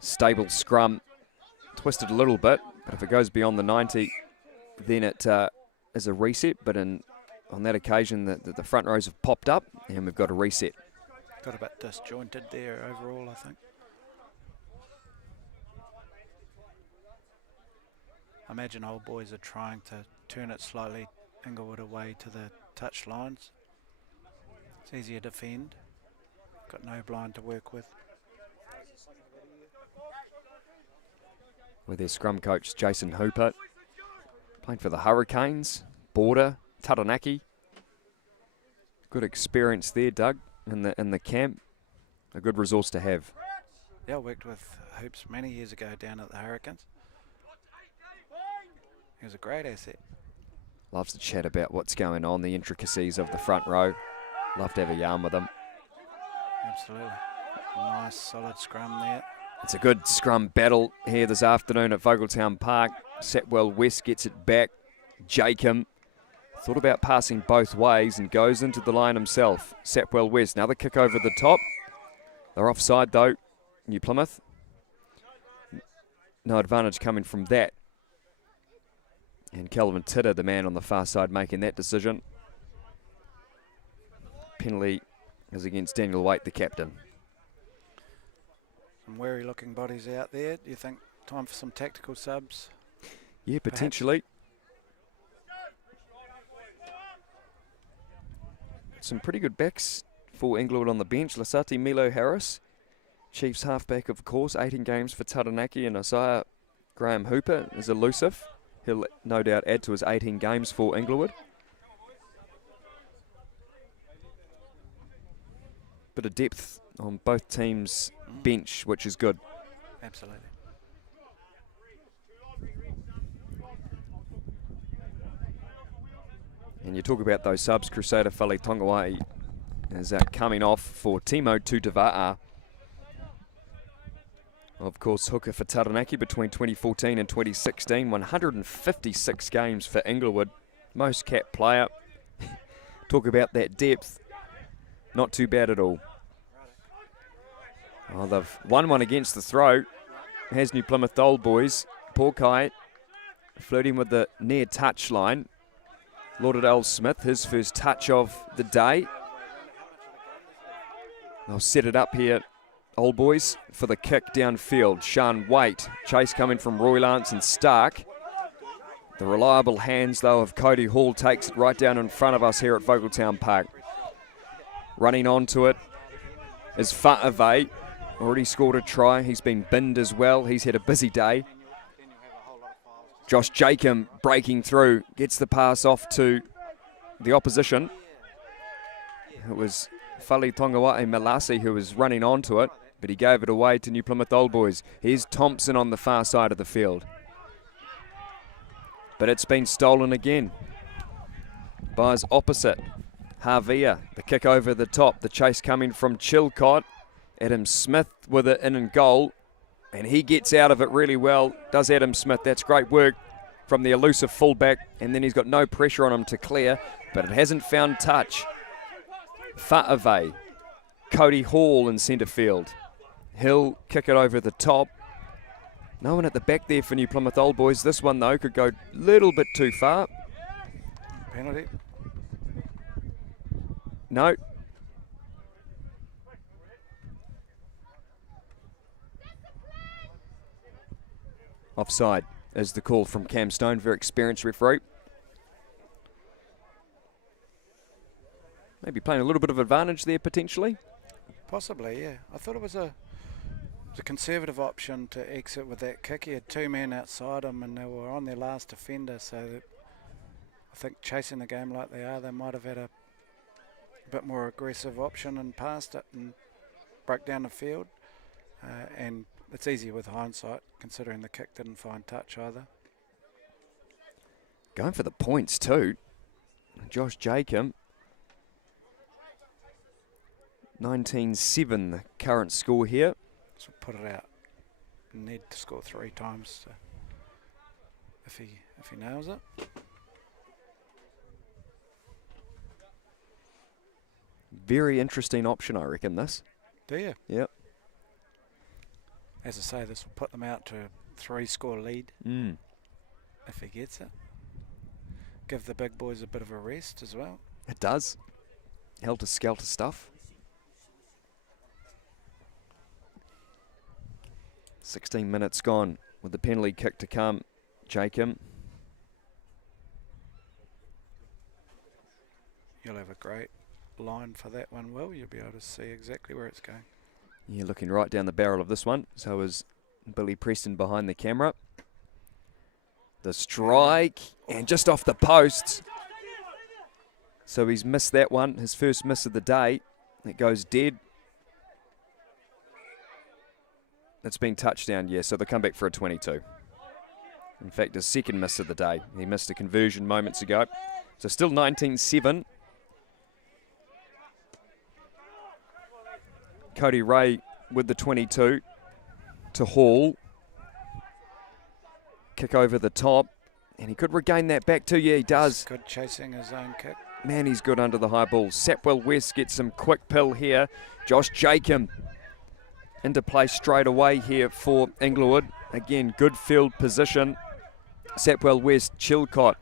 Stable scrum, twisted a little bit, but if it goes beyond the 90, then it is a reset. But on that occasion, the front rows have popped up, and we've got a reset. Got a bit disjointed there overall, I think. I imagine Old Boys are trying to turn it slightly Englewood away to the touch lines. It's easier to defend. Got no blind to work with. With their scrum coach, Jason Hooper, playing for the Hurricanes, Border, Taranaki. Good experience there, Doug, in the camp. A good resource to have. Yeah, I worked with Hoops many years ago down at the Hurricanes. He was a great asset. Loves to chat about what's going on, the intricacies of the front row. Love to have a yarn with him. Absolutely. Nice, solid scrum there. It's a good scrum battle here this afternoon at Vogeltown Park. Satwell West gets it back. Jacob thought about passing both ways and goes into the line himself. Satwell West, another kick over the top. They're offside though, New Plymouth. No advantage coming from that. And Kelvin Titter, the man on the far side, making that decision. Penalty is against Daniel Waite, the captain. Some wary looking bodies out there. Do you think time for some tactical subs? Yeah, potentially. Some pretty good backs for Englewood on the bench. Lasati Milo Harris, Chiefs halfback, of course. 18 games for Taranaki, and Isaiah Graham Hooper is elusive. He'll no doubt add to his 18 games for Englewood. Bit of depth on both teams' bench, which is good. Absolutely. And you talk about those subs, Crusader Whale Tongawa is coming off for Timo Tutava'a. Of course, hooker for Taranaki between 2014 and 2016. 156 games for Englewood. Most capped player. Talk about that depth. Not too bad at all. Oh, they've won one against the throw. Has New Plymouth Old Boys. Porkai flirting with the near touch line. Lauderdale Smith, his first touch of the day. They'll set it up here, Old Boys, for the kick downfield. Sean Waite, chase coming from Roy Lance and Stark. The reliable hands, though, of Cody Hall takes it right down in front of us here at Vogeltown Park. Running onto it is Fa'ave. Already scored a try. He's been binned as well. He's had a busy day. Josh Jacob breaking through. Gets the pass off to the opposition. It was Fali Tongawai Malasi who was running onto it, but he gave it away to New Plymouth Old Boys. Here's Thompson on the far side of the field. But it's been stolen again by his opposite, Havia. The kick over the top. The chase coming from Chilcott. Adam Smith with it in goal, and he gets out of it really well, does Adam Smith. That's great work from the elusive fullback, and then he's got no pressure on him to clear, but it hasn't found touch. Fa'ave, Cody Hall in centre field. He'll kick it over the top. No one at the back there for New Plymouth Old Boys. This one, though, could go a little bit too far. Penalty. No. Offside is the call from Cam Stone, very experienced referee. Maybe playing a little bit of advantage there potentially. Possibly, yeah. I thought it was a conservative option to exit with that kick. He had two men outside him and they were on their last defender, so that I think chasing the game like they are, they might have had a bit more aggressive option and passed it and broke down the field. And it's easy with hindsight, considering the kick didn't find touch either. Going for the points too. Josh Jacob. 19-7 the current score here. So put it out. Need to score 3 times if he nails it. Very interesting option, I reckon, this. Do you? Yep. As I say, this will put them out to a 3-score lead if he gets it. Give the big boys a bit of a rest as well. It does. Helter-skelter stuff. 16 minutes gone with the penalty kick to come. Jacob. You'll have a great line for that one, Will. You'll be able to see exactly where it's going. Yeah, looking right down the barrel of this one. So is Billy Preston behind the camera. The strike, and just off the post. So he's missed that one, his first miss of the day. It goes dead. It's been touchdown, yeah, so they'll come back for a 22. In fact, his second miss of the day. He missed a conversion moments ago. So still 19-7. Cody Ray with the 22 to Hall. Kick over the top, and he could regain that back too. Yeah, he does. Good chasing his own kick. Man, he's good under the high ball. Sapwell West gets some quick pill here. Josh Jacob into play straight away here for Inglewood. Again, good field position. Sapwell West, Chilcott.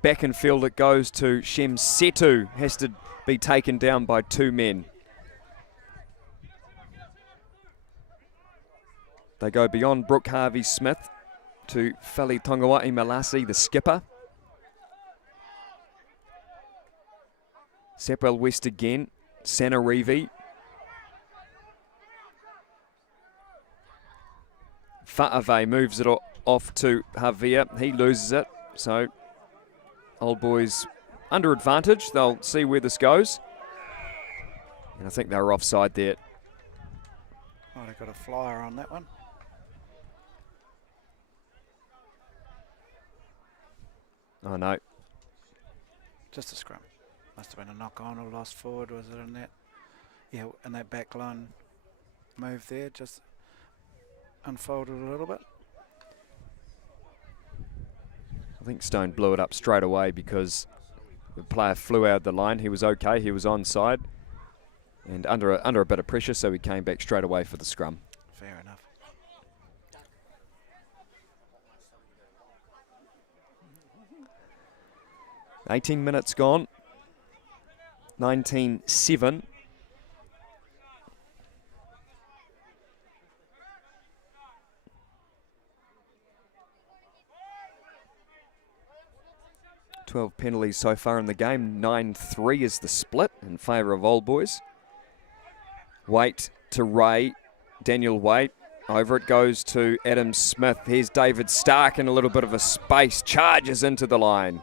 Back in field it goes to Shem Setu. Has to be taken down by 2 men. They go beyond Brooke Harvey-Smith to Fali Tongawai Malasi, the skipper. Sapwell West again. Sanarivi. Fa'ave moves it off to Javier. He loses it. So, Old Boys under advantage. They'll see where this goes. And I think they were offside there. Might have got a flyer on that one. Oh, no. Just a scrum. Must have been a knock on or lost forward, was it in that? Yeah, in that back line move there, just unfolded a little bit. I think Stone blew it up straight away because the player flew out of the line. He was okay, he was onside. and under a bit of pressure, so he came back straight away for the scrum. Fair enough. $18 minutes gone. 19-7. $12 penalties so far in the game. 9-3 is the split in favour of Old Boys. Waite to Ray. Daniel Waite. Over it goes to Adam Smith. Here's David Stark in a little bit of a space. Charges into the line.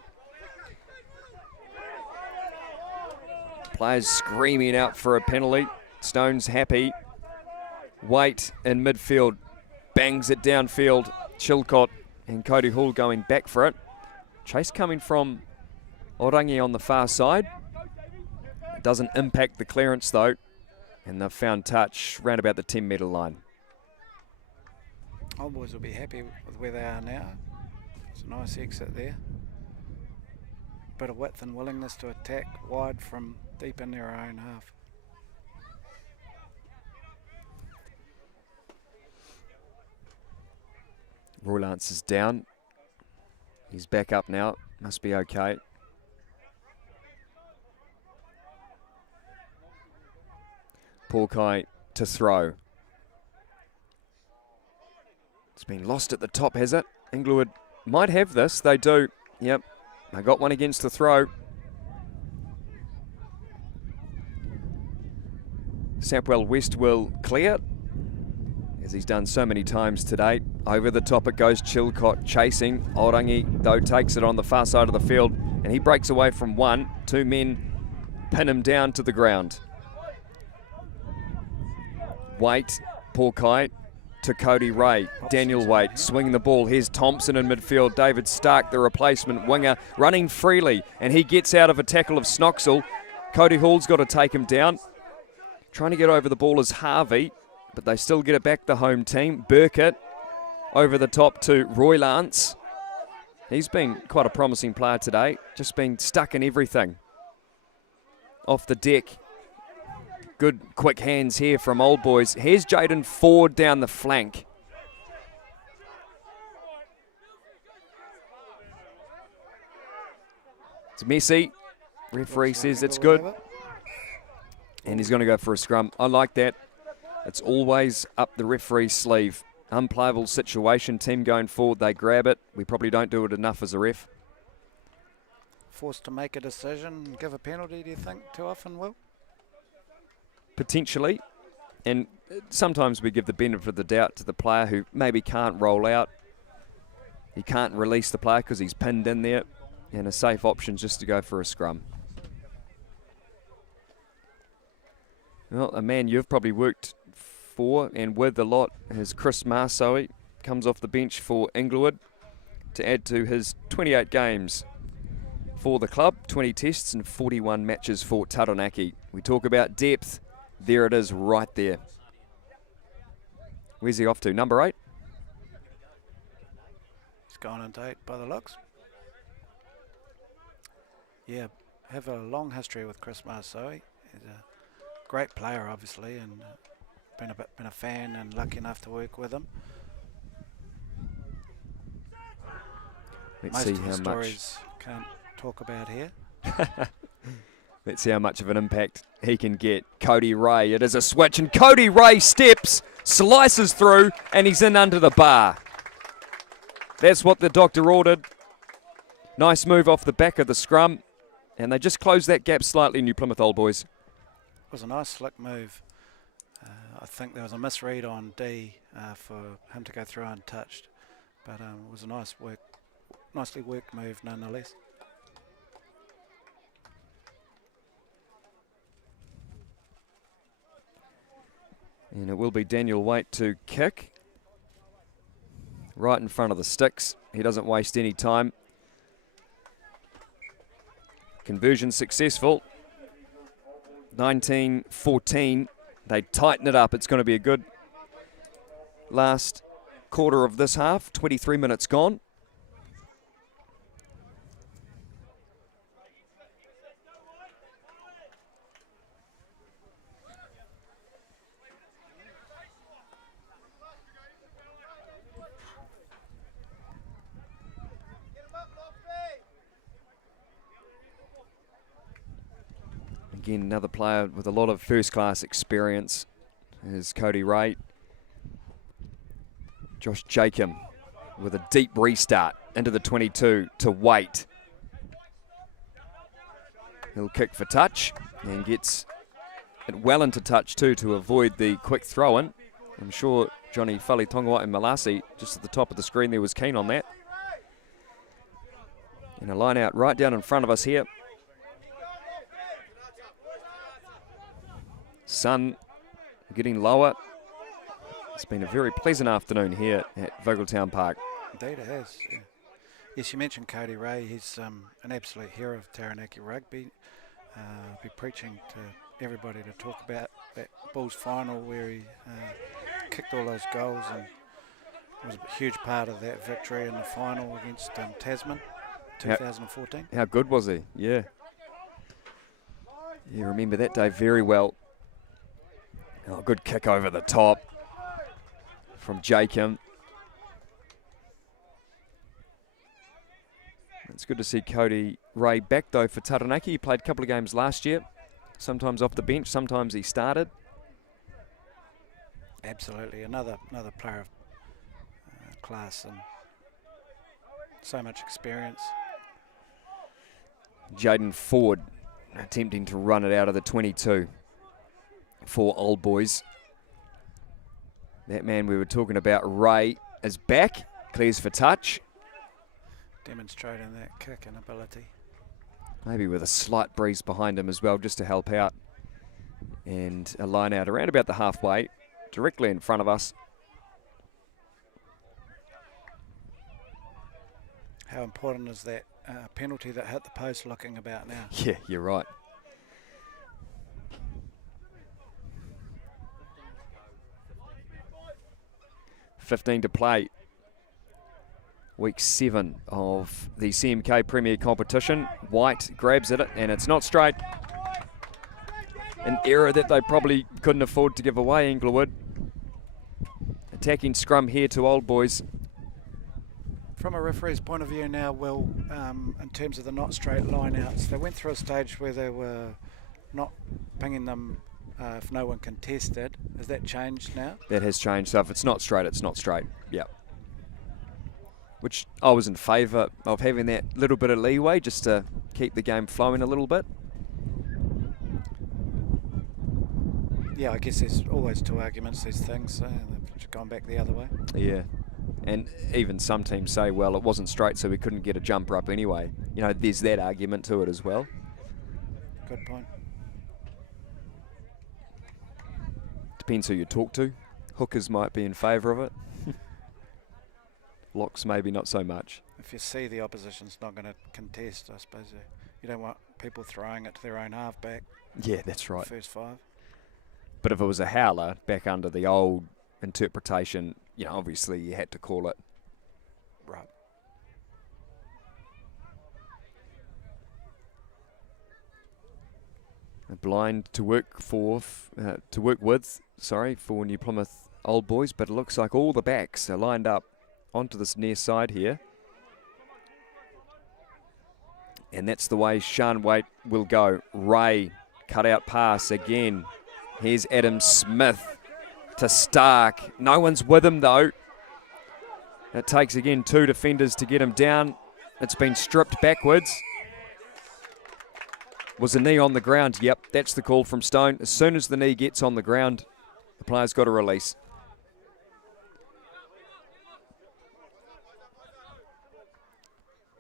Players screaming out for a penalty. Stone's happy. Waite in midfield. Bangs it downfield. Chilcott and Cody Hall going back for it. Chase coming from Orangi on the far side. It doesn't impact the clearance though. And they've found touch round about the 10-metre line. Old Boys will be happy with where they are now. It's a nice exit there. Bit of width and willingness to attack wide from deep in their own half. Roy Lance is down. He's back up now. Must be okay. Porkai to throw. It's been lost at the top, has it? Inglewood might have this. They do. Yep. They got one against the throw. Sapwell West will clear, as he's done so many times today. Over the top it goes, Chilcott chasing. Orangi, though, takes it on the far side of the field, and he breaks away from one. Two men pin him down to the ground. Waite, Porkai to Cody Ray. Daniel Waite swinging the ball. Here's Thompson in midfield. David Stark, the replacement winger, running freely, and he gets out of a tackle of Snoxall. Cody Hall's got to take him down. Trying to get over the ball is Harvey, but they still get it back, the home team. Burkett over the top to Roy Lance. He's been quite a promising player today, just been stuck in everything. Off the deck. Good quick hands here from Old Boys. Here's Jaden Ford down the flank. It's messy. Referee says it's good. And he's going to go for a scrum. I like that. It's always up the referee's sleeve. Unplayable situation. Team going forward, they grab it. We probably don't do it enough as a ref. Forced to make a decision, give a penalty, do you think, too often, Will? Potentially. And sometimes we give the benefit of the doubt to the player who maybe can't roll out. He can't release the player because he's pinned in there. And a safe option just to go for a scrum. Well, a man you've probably worked for and with a lot is Chris Marsoe. Comes off the bench for Englewood to add to his 28 games for the club, 20 tests and 41 matches for Taranaki. We talk about depth. There it is right there. Where's he off to? Number 8? He's gone into 8 by the looks. Yeah, have a long history with Chris Marsoe. He's a great player, obviously, and been a fan and lucky enough to work with him. Let's Most see of the how stories can't talk about here. Let's see how much of an impact he can get. Cody Ray, it is a switch, and Cody Ray steps, slices through, and he's in under the bar. That's what the doctor ordered. Nice move off the back of the scrum, and they just closed that gap slightly, New Plymouth Old Boys. It was a nice slick move. I think there was a misread on D for him to go through untouched, but it was a nicely worked move nonetheless. And it will be Daniel Waite to kick. Right in front of the sticks. He doesn't waste any time. Conversion successful. 19-14. They tighten it up. It's going to be a good last quarter of this half. 23 minutes gone. Again, another player with a lot of first-class experience is Cody Ray. Josh Jacob with a deep restart into the 22 to Wait. He'll kick for touch and gets it well into touch too to avoid the quick throw-in. I'm sure Johnny Fali Tongawa and Malasi, just at the top of the screen there, was keen on that. And a line out right down in front of us here. Sun getting lower. It's been a very pleasant afternoon here at Vogeltown Park. Indeed it has. Yeah. Yes, you mentioned Cody Ray. He's an absolute hero of Taranaki rugby. I'll be preaching to everybody to talk about that Bulls final where he kicked all those goals and was a huge part of that victory in the final against Tasman, 2014. How good was he? Yeah. You remember that day very well. Oh, good kick over the top from Jacob. It's good to see Cody Ray back though for Taranaki. He played a couple of games last year, sometimes off the bench, sometimes he started. Absolutely, another player of class and so much experience. Jaden Ford attempting to run it out of the 22 for Old Boys. That man we were talking about, Ray, is back, clears for touch. Demonstrating that kick and ability. Maybe with a slight breeze behind him as well, just to help out. And a line out around about the halfway, directly in front of us. How important is that penalty that hit the post looking about now? Yeah, you're right. $15 to play. Week 7 of the CMK Premier Competition. White grabs at it, and it's not straight. An error that they probably couldn't afford to give away, Englewood. Attacking scrum here to Old Boys. From a referee's point of view now, Will, in terms of the not straight line-outs, they went through a stage where they were not pinging them if no one contested. Has that changed now? That has changed. So if it's not straight, it's not straight. Yeah. Which I was in favour of having that little bit of leeway just to keep the game flowing a little bit. Yeah, I guess there's always two arguments, these things, so they've gone back the other way. Yeah, and even some teams say, well, it wasn't straight, so we couldn't get a jumper up anyway. You know, there's that argument to it as well. Good point. Depends who you talk to. Hookers might be in favour of it. Locks maybe not so much. If you see the opposition's not going to contest, I suppose you don't want people throwing it to their own halfback. Yeah, that's right. First 5. But if it was a howler back under the old interpretation, you know, obviously you had to call it. Right. A blind to work with for New Plymouth Old Boys, but it looks like all the backs are lined up onto this near side here. And that's the way Sean Waite will go. Ray, cut out pass again. Here's Adam Smith to Stark. No one's with him though. It takes again 2 defenders to get him down. It's been stripped backwards. Was the knee on the ground? Yep, that's the call from Stone. As soon as the knee gets on the ground, the player's got to release.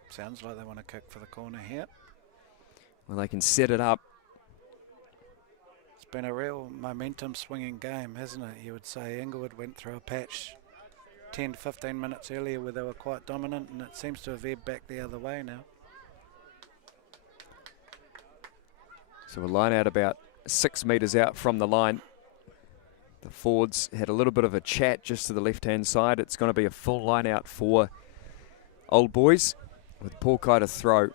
Sounds like they want to kick for the corner here. Well, they can set it up. It's been a real momentum swinging game, hasn't it? You would say Englewood went through a patch 10 to 15 minutes earlier where they were quite dominant, and it seems to have veered back the other way now. So a line out about 6 metres out from the line. The forwards had a little bit of a chat just to the left-hand side. It's going to be a full line out for Old Boys with Porkai to throw.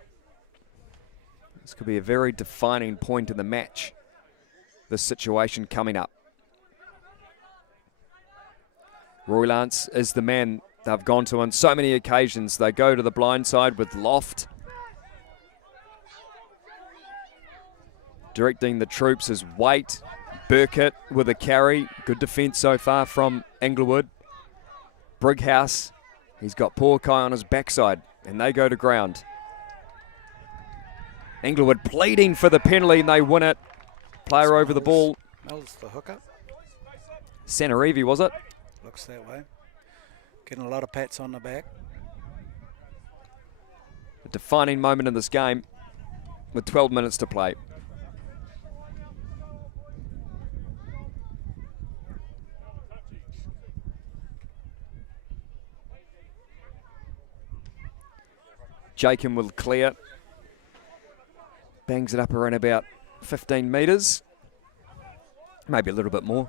This could be a very defining point in the match, this situation coming up. Roy Lance is the man they've gone to on so many occasions. They go to the blind side with Loft. Directing the troops is Waite. Burkett with a carry. Good defence so far from Englewood. Brighouse, he's got Porkai on his backside, and they go to ground. Englewood pleading for the penalty, and they win it. Player over the ball. Mills, the hooker. Sanarivi, was it? Looks that way. Getting a lot of pats on the back. A defining moment in this game with 12 minutes to play. Jacob will clear. Bangs it up around about 15 metres. Maybe a little bit more.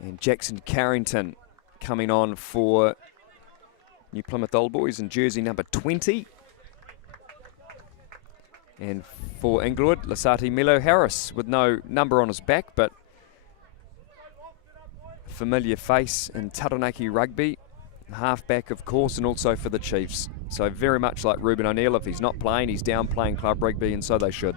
And Jackson Carrington coming on for New Plymouth Old Boys in jersey number 20. And for Inglewood, Lasati Milo Harris with no number on his back, but familiar face in Taranaki rugby. Halfback, of course, and also for the Chiefs. So very much like Ruben O'Neill, if he's not playing, he's down playing club rugby, and so they should.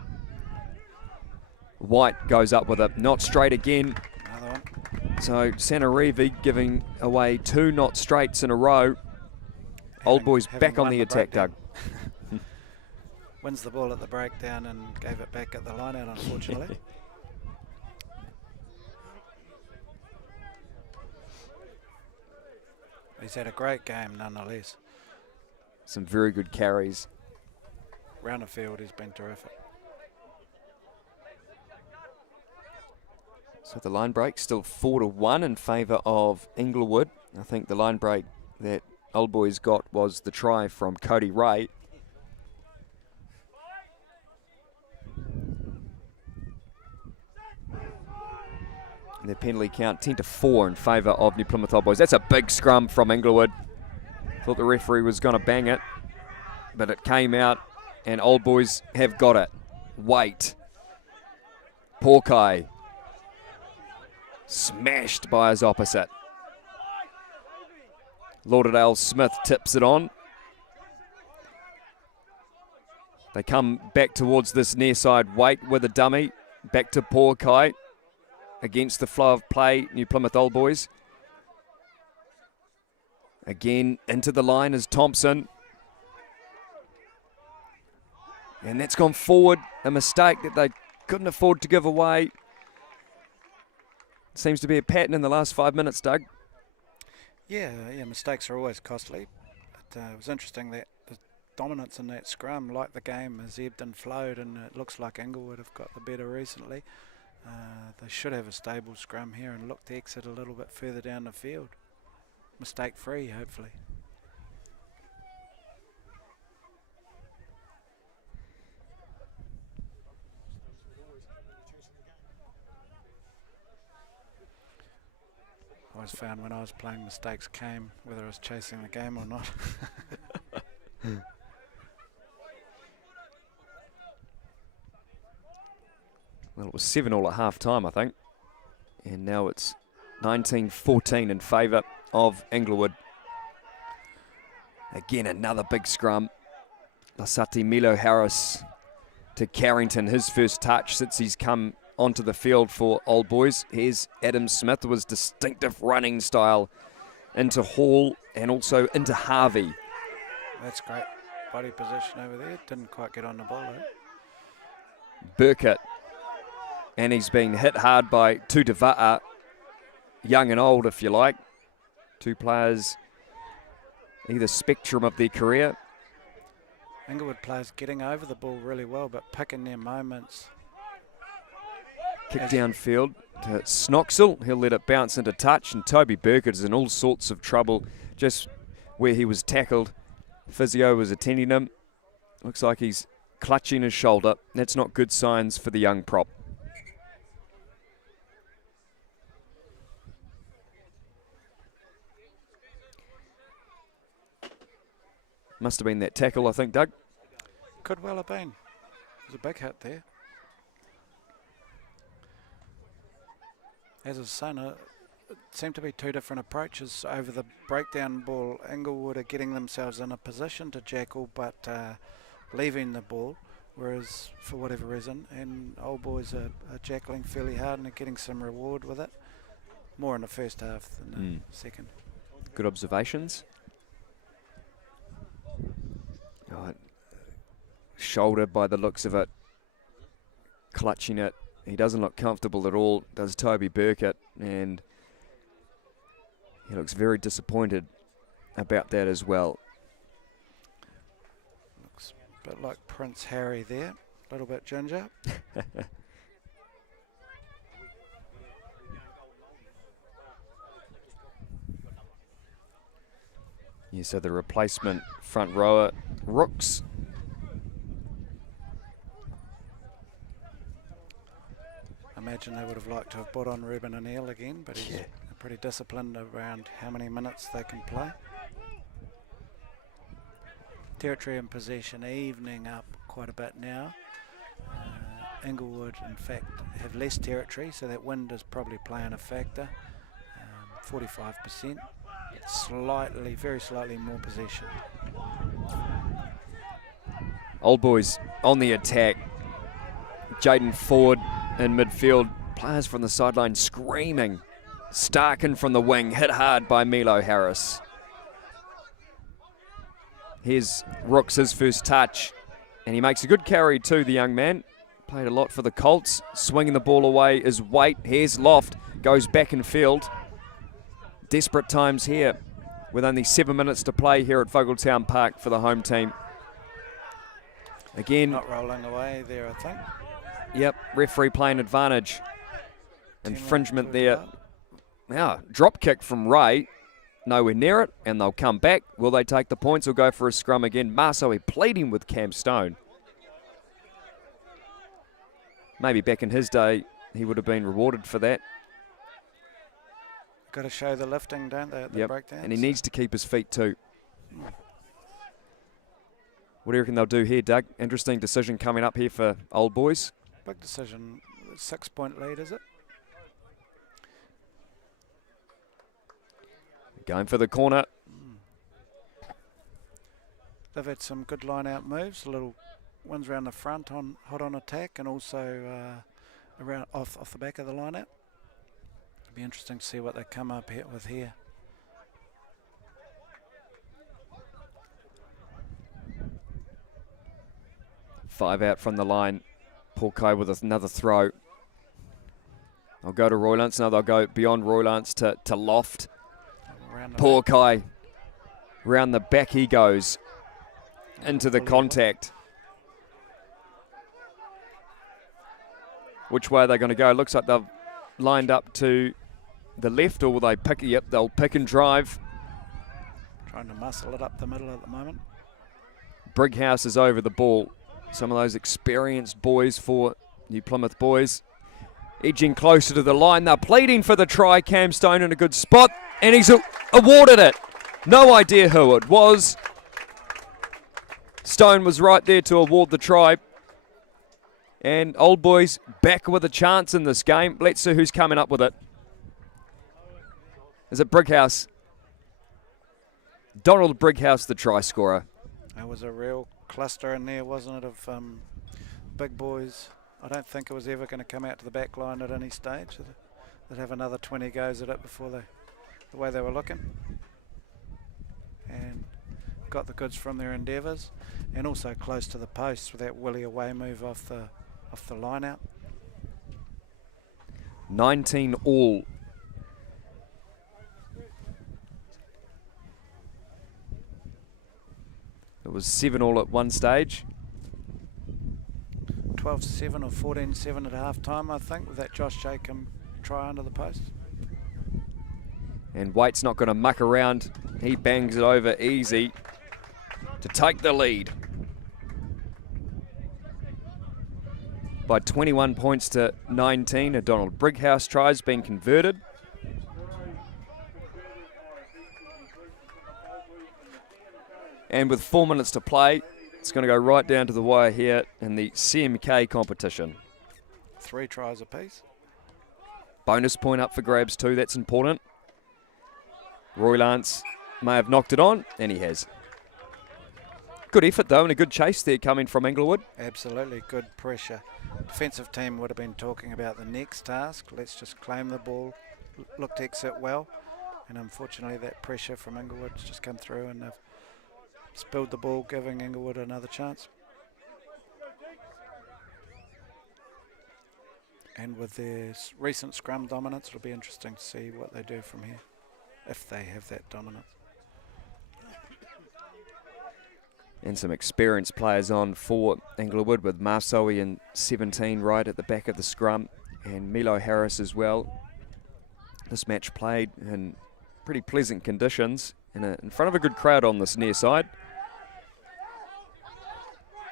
White goes up with it, not straight again. Another one. So Sanarivi giving away 2 not straights in a row. Old Boys back on the attack, Doug. Wins the ball at the breakdown and gave it back at the line out, unfortunately. He's had a great game nonetheless. Some very good carries. Round the field, he's been terrific. So the line break still 4-1 in favour of Englewood. I think the line break that Old Boys got was the try from Cody Ray. And their penalty count 10-4 in favour of New Plymouth Old Boys. That's a big scrum from Englewood. Thought the referee was going to bang it, but it came out, and Old Boys have got it. Waite. Porkai. Smashed by his opposite. Lauderdale Smith tips it on. They come back towards this near side. Waite with a dummy. Back to Porkai. Against the flow of play, New Plymouth Old Boys. Again, into the line is Thompson. And that's gone forward. A mistake that they couldn't afford to give away. Seems to be a pattern in the last 5 minutes, Doug. Yeah, mistakes are always costly. But it was interesting that the dominance in that scrum, like the game, has ebbed and flowed, and it looks like Englewood have got the better recently. They should have a stable scrum here and look to exit a little bit further down the field. Mistake free, hopefully. I always found when I was playing, mistakes came whether I was chasing the game or not. Well, it was 7-all at half-time, I think. And now it's 19-14 in favour of Englewood. Again, another big scrum. Lasati Milo Harris to Carrington, his first touch since he's come onto the field for Old Boys. Here's Adam Smith with his distinctive running style into Hall and also into Harvey. That's great body position over there. Didn't quite get on the ball, eh? Burkett. And he's been hit hard by Tutava'a, young and old, if you like. 2 players, either spectrum of their career. Englewood players getting over the ball really well, but picking their moments. Kick downfield to Snoxel. He'll let it bounce into touch, and Toby Burkett is in all sorts of trouble just where he was tackled. Physio was attending him. Looks like he's clutching his shoulder. That's not good signs for the young prop. Must have been that tackle, I think, Doug. Could well have been. There's a big hit there. As I was saying, it seemed to be 2 different approaches over the breakdown ball. Englewood are getting themselves in a position to jackal, but leaving the ball, whereas for whatever reason, and Old Boys are jackling fairly hard and are getting some reward with it. More in the first half than the second. Good observations. Oh, shoulder by the looks of it. Clutching it. He doesn't look comfortable at all, does Toby Burkett, and he looks very disappointed about that as well. Looks a bit like Prince Harry there, a little bit ginger. Yeah, so the replacement front rower, Rooks. I imagine they would have liked to have brought on Ruben O'Neill again, but he's pretty disciplined around how many minutes they can play. Territory and possession evening up quite a bit now. Inglewood, in fact, have less territory, so that wind is probably playing a factor. 45%. Slightly, very slightly more possession. Old Boys on the attack. Jaden Ford in midfield. Players from the sideline screaming. Starkin from the wing, hit hard by Milo Harris. Here's Rooks, his first touch. And he makes a good carry too, the young man. Played a lot for the Colts. Swinging the ball away is Waite. Here's Loft. Goes back in field. Desperate times here with only 7 minutes to play here at Vogeltown Park for the home team. Again, not rolling away there, I think. Yep, referee playing advantage. Infringement there. Now, drop kick from Ray. Nowhere near it, and they'll come back. Will they take the points or go for a scrum again? Marsoe pleading with Cam Stone. Maybe back in his day, he would have been rewarded for that. Got to show the lifting, don't they, at the breakdown? And he needs to keep his feet too. What do you reckon they'll do here, Doug? Interesting decision coming up here for Old Boys. Big decision. 6-point lead, is it? Going for the corner. They've had some good line-out moves. A little ones around the front, hot on attack, and also around off the back of the line-out. It'll be interesting to see what they come up with here. Five out from the line. Paul Kai with another throw. I'll go to Roy Lance. Now they'll go beyond Roy Lance to Loft. Paul Kai. Round the back he goes. Into the contact. Which way are they going to go? Looks like they've lined up to the left, or will they pick? Yep, they'll pick and drive. Trying to muscle it up the middle at the moment. Brighouse is over the ball. Some of those experienced boys for New Plymouth boys. Edging closer to the line. They're pleading for the try. Cam Stone in a good spot. And he's awarded it. No idea who it was. Stone was right there to award the try. And Old Boys back with a chance in this game. Let's see who's coming up with it. Is it Brighouse? Donald Brighouse, the try scorer. That was a real cluster in there, wasn't it, of big boys. I don't think it was ever going to come out to the back line at any stage. They'd have another 20 goes at it before the way they were looking. And got the goods from their endeavours. And also close to the post with that Willie away move off the line out. 19 all. It was 7 all at one stage. 12-7 or 14-7 at half time, I think, with that Josh Jacob try under the post. And Waite's not going to muck around. He bangs it over easy to take the lead. By 21 points to 19, a Donald Brighouse try's been converted. And with 4 minutes to play, it's going to go right down to the wire here in the CMK competition. 3 tries apiece. Bonus point up for grabs too, that's important. Roy Lance may have knocked it on, and he has. Good effort, though, and a good chase there coming from Inglewood. Absolutely good pressure. Defensive team would have been talking about the next task. Let's just claim the ball. Look to exit well. And unfortunately, that pressure from Inglewood's just come through and they've spilled the ball, giving Inglewood another chance. And with their recent scrum dominance, it'll be interesting to see what they do from here, if they have that dominance. And some experienced players on for Englewood, with Marsoe in 17 right at the back of the scrum, and Milo Harris as well. This match played in pretty pleasant conditions in front of a good crowd on this near side.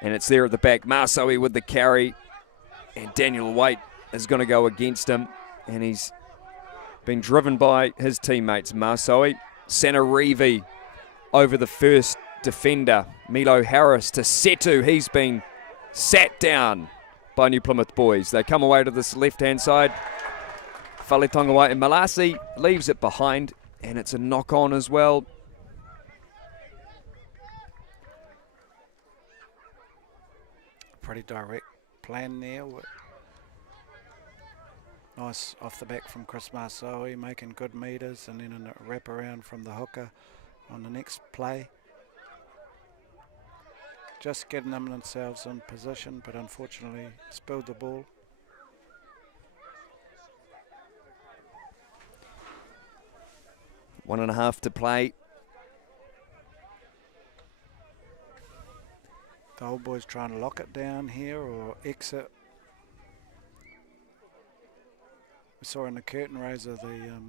And it's there at the back, Marsoe with the carry, and Daniel Waite is going to go against him, and he's been driven by his teammates. Marsoe, Sanarivi over the first defender, Milo Harris to Setu. He's been sat down by New Plymouth boys. They come away to this left-hand side. Whaletongawa and Malasi leaves it behind, and it's a knock-on as well. Pretty direct plan there. Nice off the back from Chris Marsoe, making good meters, and then a wrap around from the hooker on the next play. Just getting themselves in position, but unfortunately spilled the ball. 1.5 to play. The old boys trying to lock it down here or exit. We saw in the curtain raiser the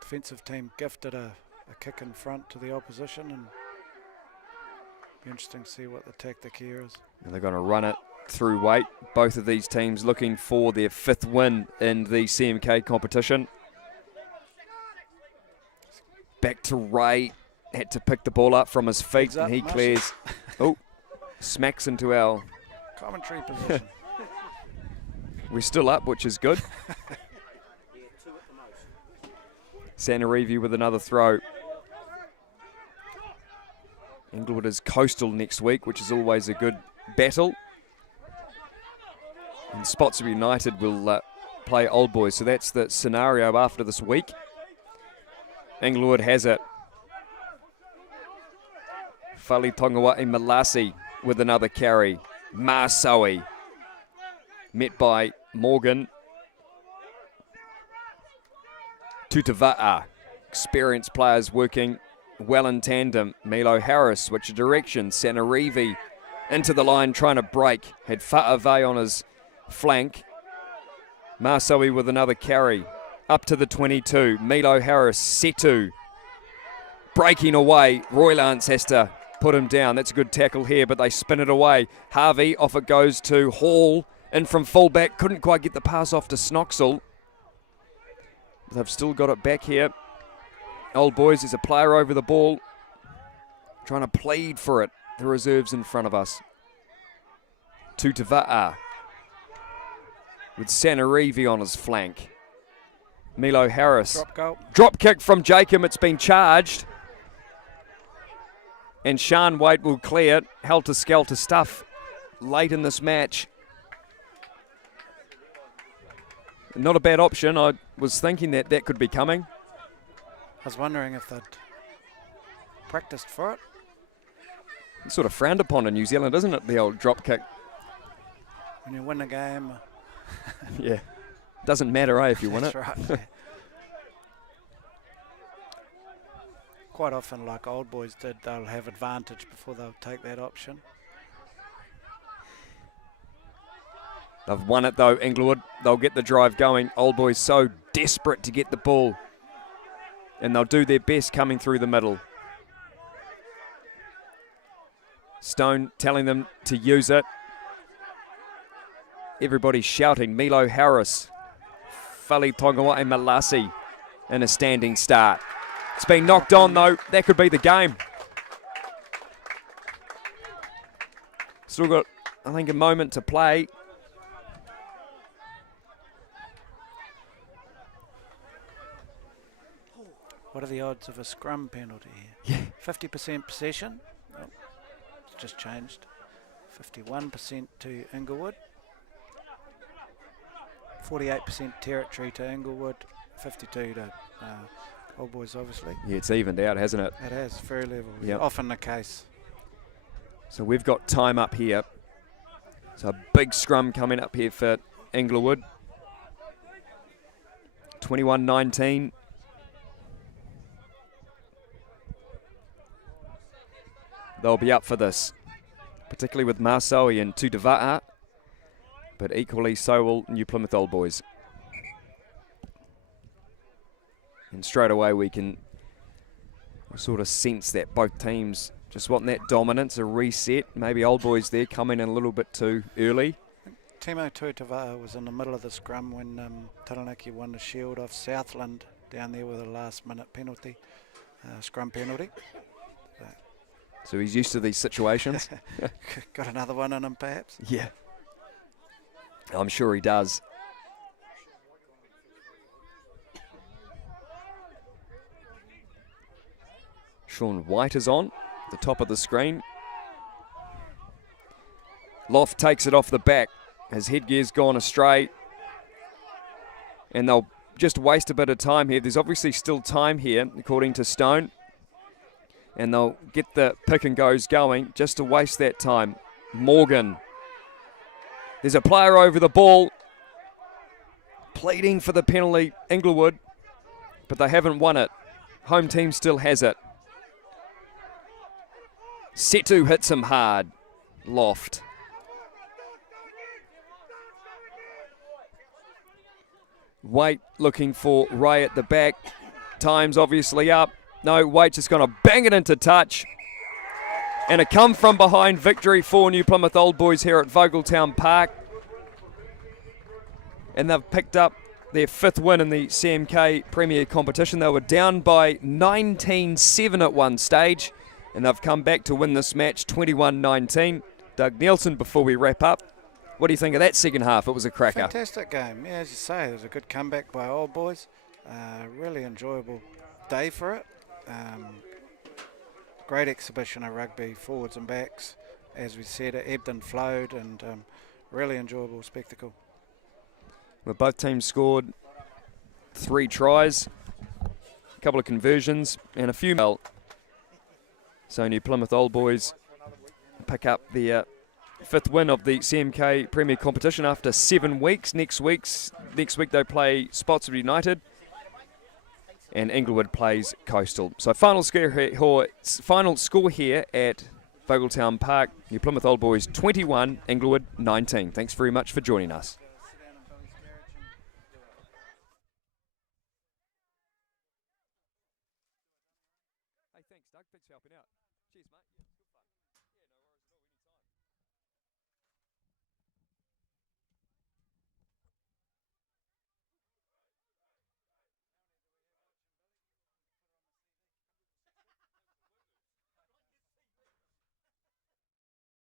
defensive team gifted a kick in front to the opposition, and be interesting to see what the tactic here is. And they're going to run it through Waite. Both of these teams looking for their 5th win in the CMK competition. Back to Ray. Had to pick the ball up from his feet, and he clears. Oh, smacks into our commentary position. We're still up, which is good. Sanarivi with another throw. Englewood is Coastal next week, which is always a good battle. And Spotswood United will play Old Boys, so that's the scenario after this week. Englewood has it. Whaletongawa and Malasi with another carry. Marsoe met by Morgan. Tutava'a. Experienced players working well in tandem. Milo Harris switch direction. Sanarivi into the line trying to break. Had Fa'ave on his flank. Marsoe with another carry. Up to the 22. Milo Harris, Setu. Breaking away. Roy Lance has to put him down. That's a good tackle here, but they spin it away. Harvey, off it goes to Hall. In from fullback. Couldn't quite get the pass off to Snoxall. They've still got it back here. Old Boys, there's a player over the ball. Trying to plead for it. The reserves in front of us. Tutava'a. With Sanarivi on his flank. Milo Harris. Drop goal. Drop kick from Jacob. It's been charged. And Sean Waite will clear. Helter-skelter stuff late in this match. Not a bad option. I was thinking that that could be coming. I was wondering if they'd practiced for it. It's sort of frowned upon in New Zealand, isn't it? The old drop kick. When you win a game. Yeah. Doesn't matter, if you win it. That's right. Yeah. Quite often, like Old Boys did, they'll have advantage before they'll take that option. They've won it though, Englewood. They'll get the drive going. Old Boys so desperate to get the ball. And they'll do their best coming through the middle. Stone telling them to use it. Everybody's shouting. Milo Harris, Whaletongawa and Malasi in a standing start. It's been knocked on though. That could be the game. Still got, I think, a moment to play. What are the odds of a scrum penalty here? 50% possession. Oh, just changed. 51% to Inglewood. 48% territory to Englewood, 52 to Old Boys, obviously. Yeah, it's evened out, hasn't it? It has, very level. Yep. Often the case. So we've got time up here. So a big scrum coming up here for Englewood. 21-19. They'll be up for this, particularly with Marsoe and Tudava'a, but equally so will New Plymouth Old Boys. And straight away we can sort of sense that both teams just want that dominance, a reset. Maybe Old Boys there coming in a little bit too early. Timo Tuitava'a was in the middle of the scrum when Taranaki won the shield off Southland down there with a last-minute penalty, scrum penalty. So he's used to these situations. Got another one in him, perhaps? Yeah. I'm sure he does. Sean White is on the top of the screen. Loft takes it off the back. His headgear's gone astray. And they'll just waste a bit of time here. There's obviously still time here, according to Stone. And they'll get the pick and goes going just to waste that time. Morgan. There's a player over the ball. Pleading for the penalty, Inglewood. But they haven't won it. Home team still has it. Setu hits him hard. Loft. Waite looking for Ray at the back. Time's obviously up. No, Waite's just going to bang it into touch. And a come from behind victory for New Plymouth Old Boys here at Vogeltown Park. And they've picked up their 5th win in the CMK Premier competition. They were down by 19-7 at one stage. And they've come back to win this match 21-19. Doug Nielsen, before we wrap up, what do you think of that second half? It was a cracker. Fantastic game. Yeah, as you say, it was a good comeback by Old Boys. Really enjoyable day for it. Great exhibition of rugby, forwards and backs. As we said, it ebbed and flowed, and really enjoyable spectacle. Well, both teams scored 3 tries, a couple of conversions, and a few. So New Plymouth Old Boys pick up their 5th win of the CMK Premier competition after 7 weeks. Next week they play Spotswood United, and Englewood plays Coastal. So final score here at Vogeltown Park. New Plymouth Old Boys 21, Englewood 19. Thanks very much for joining us. Hey, thanks, Doug. Thanks for helping out. Cheers, mate.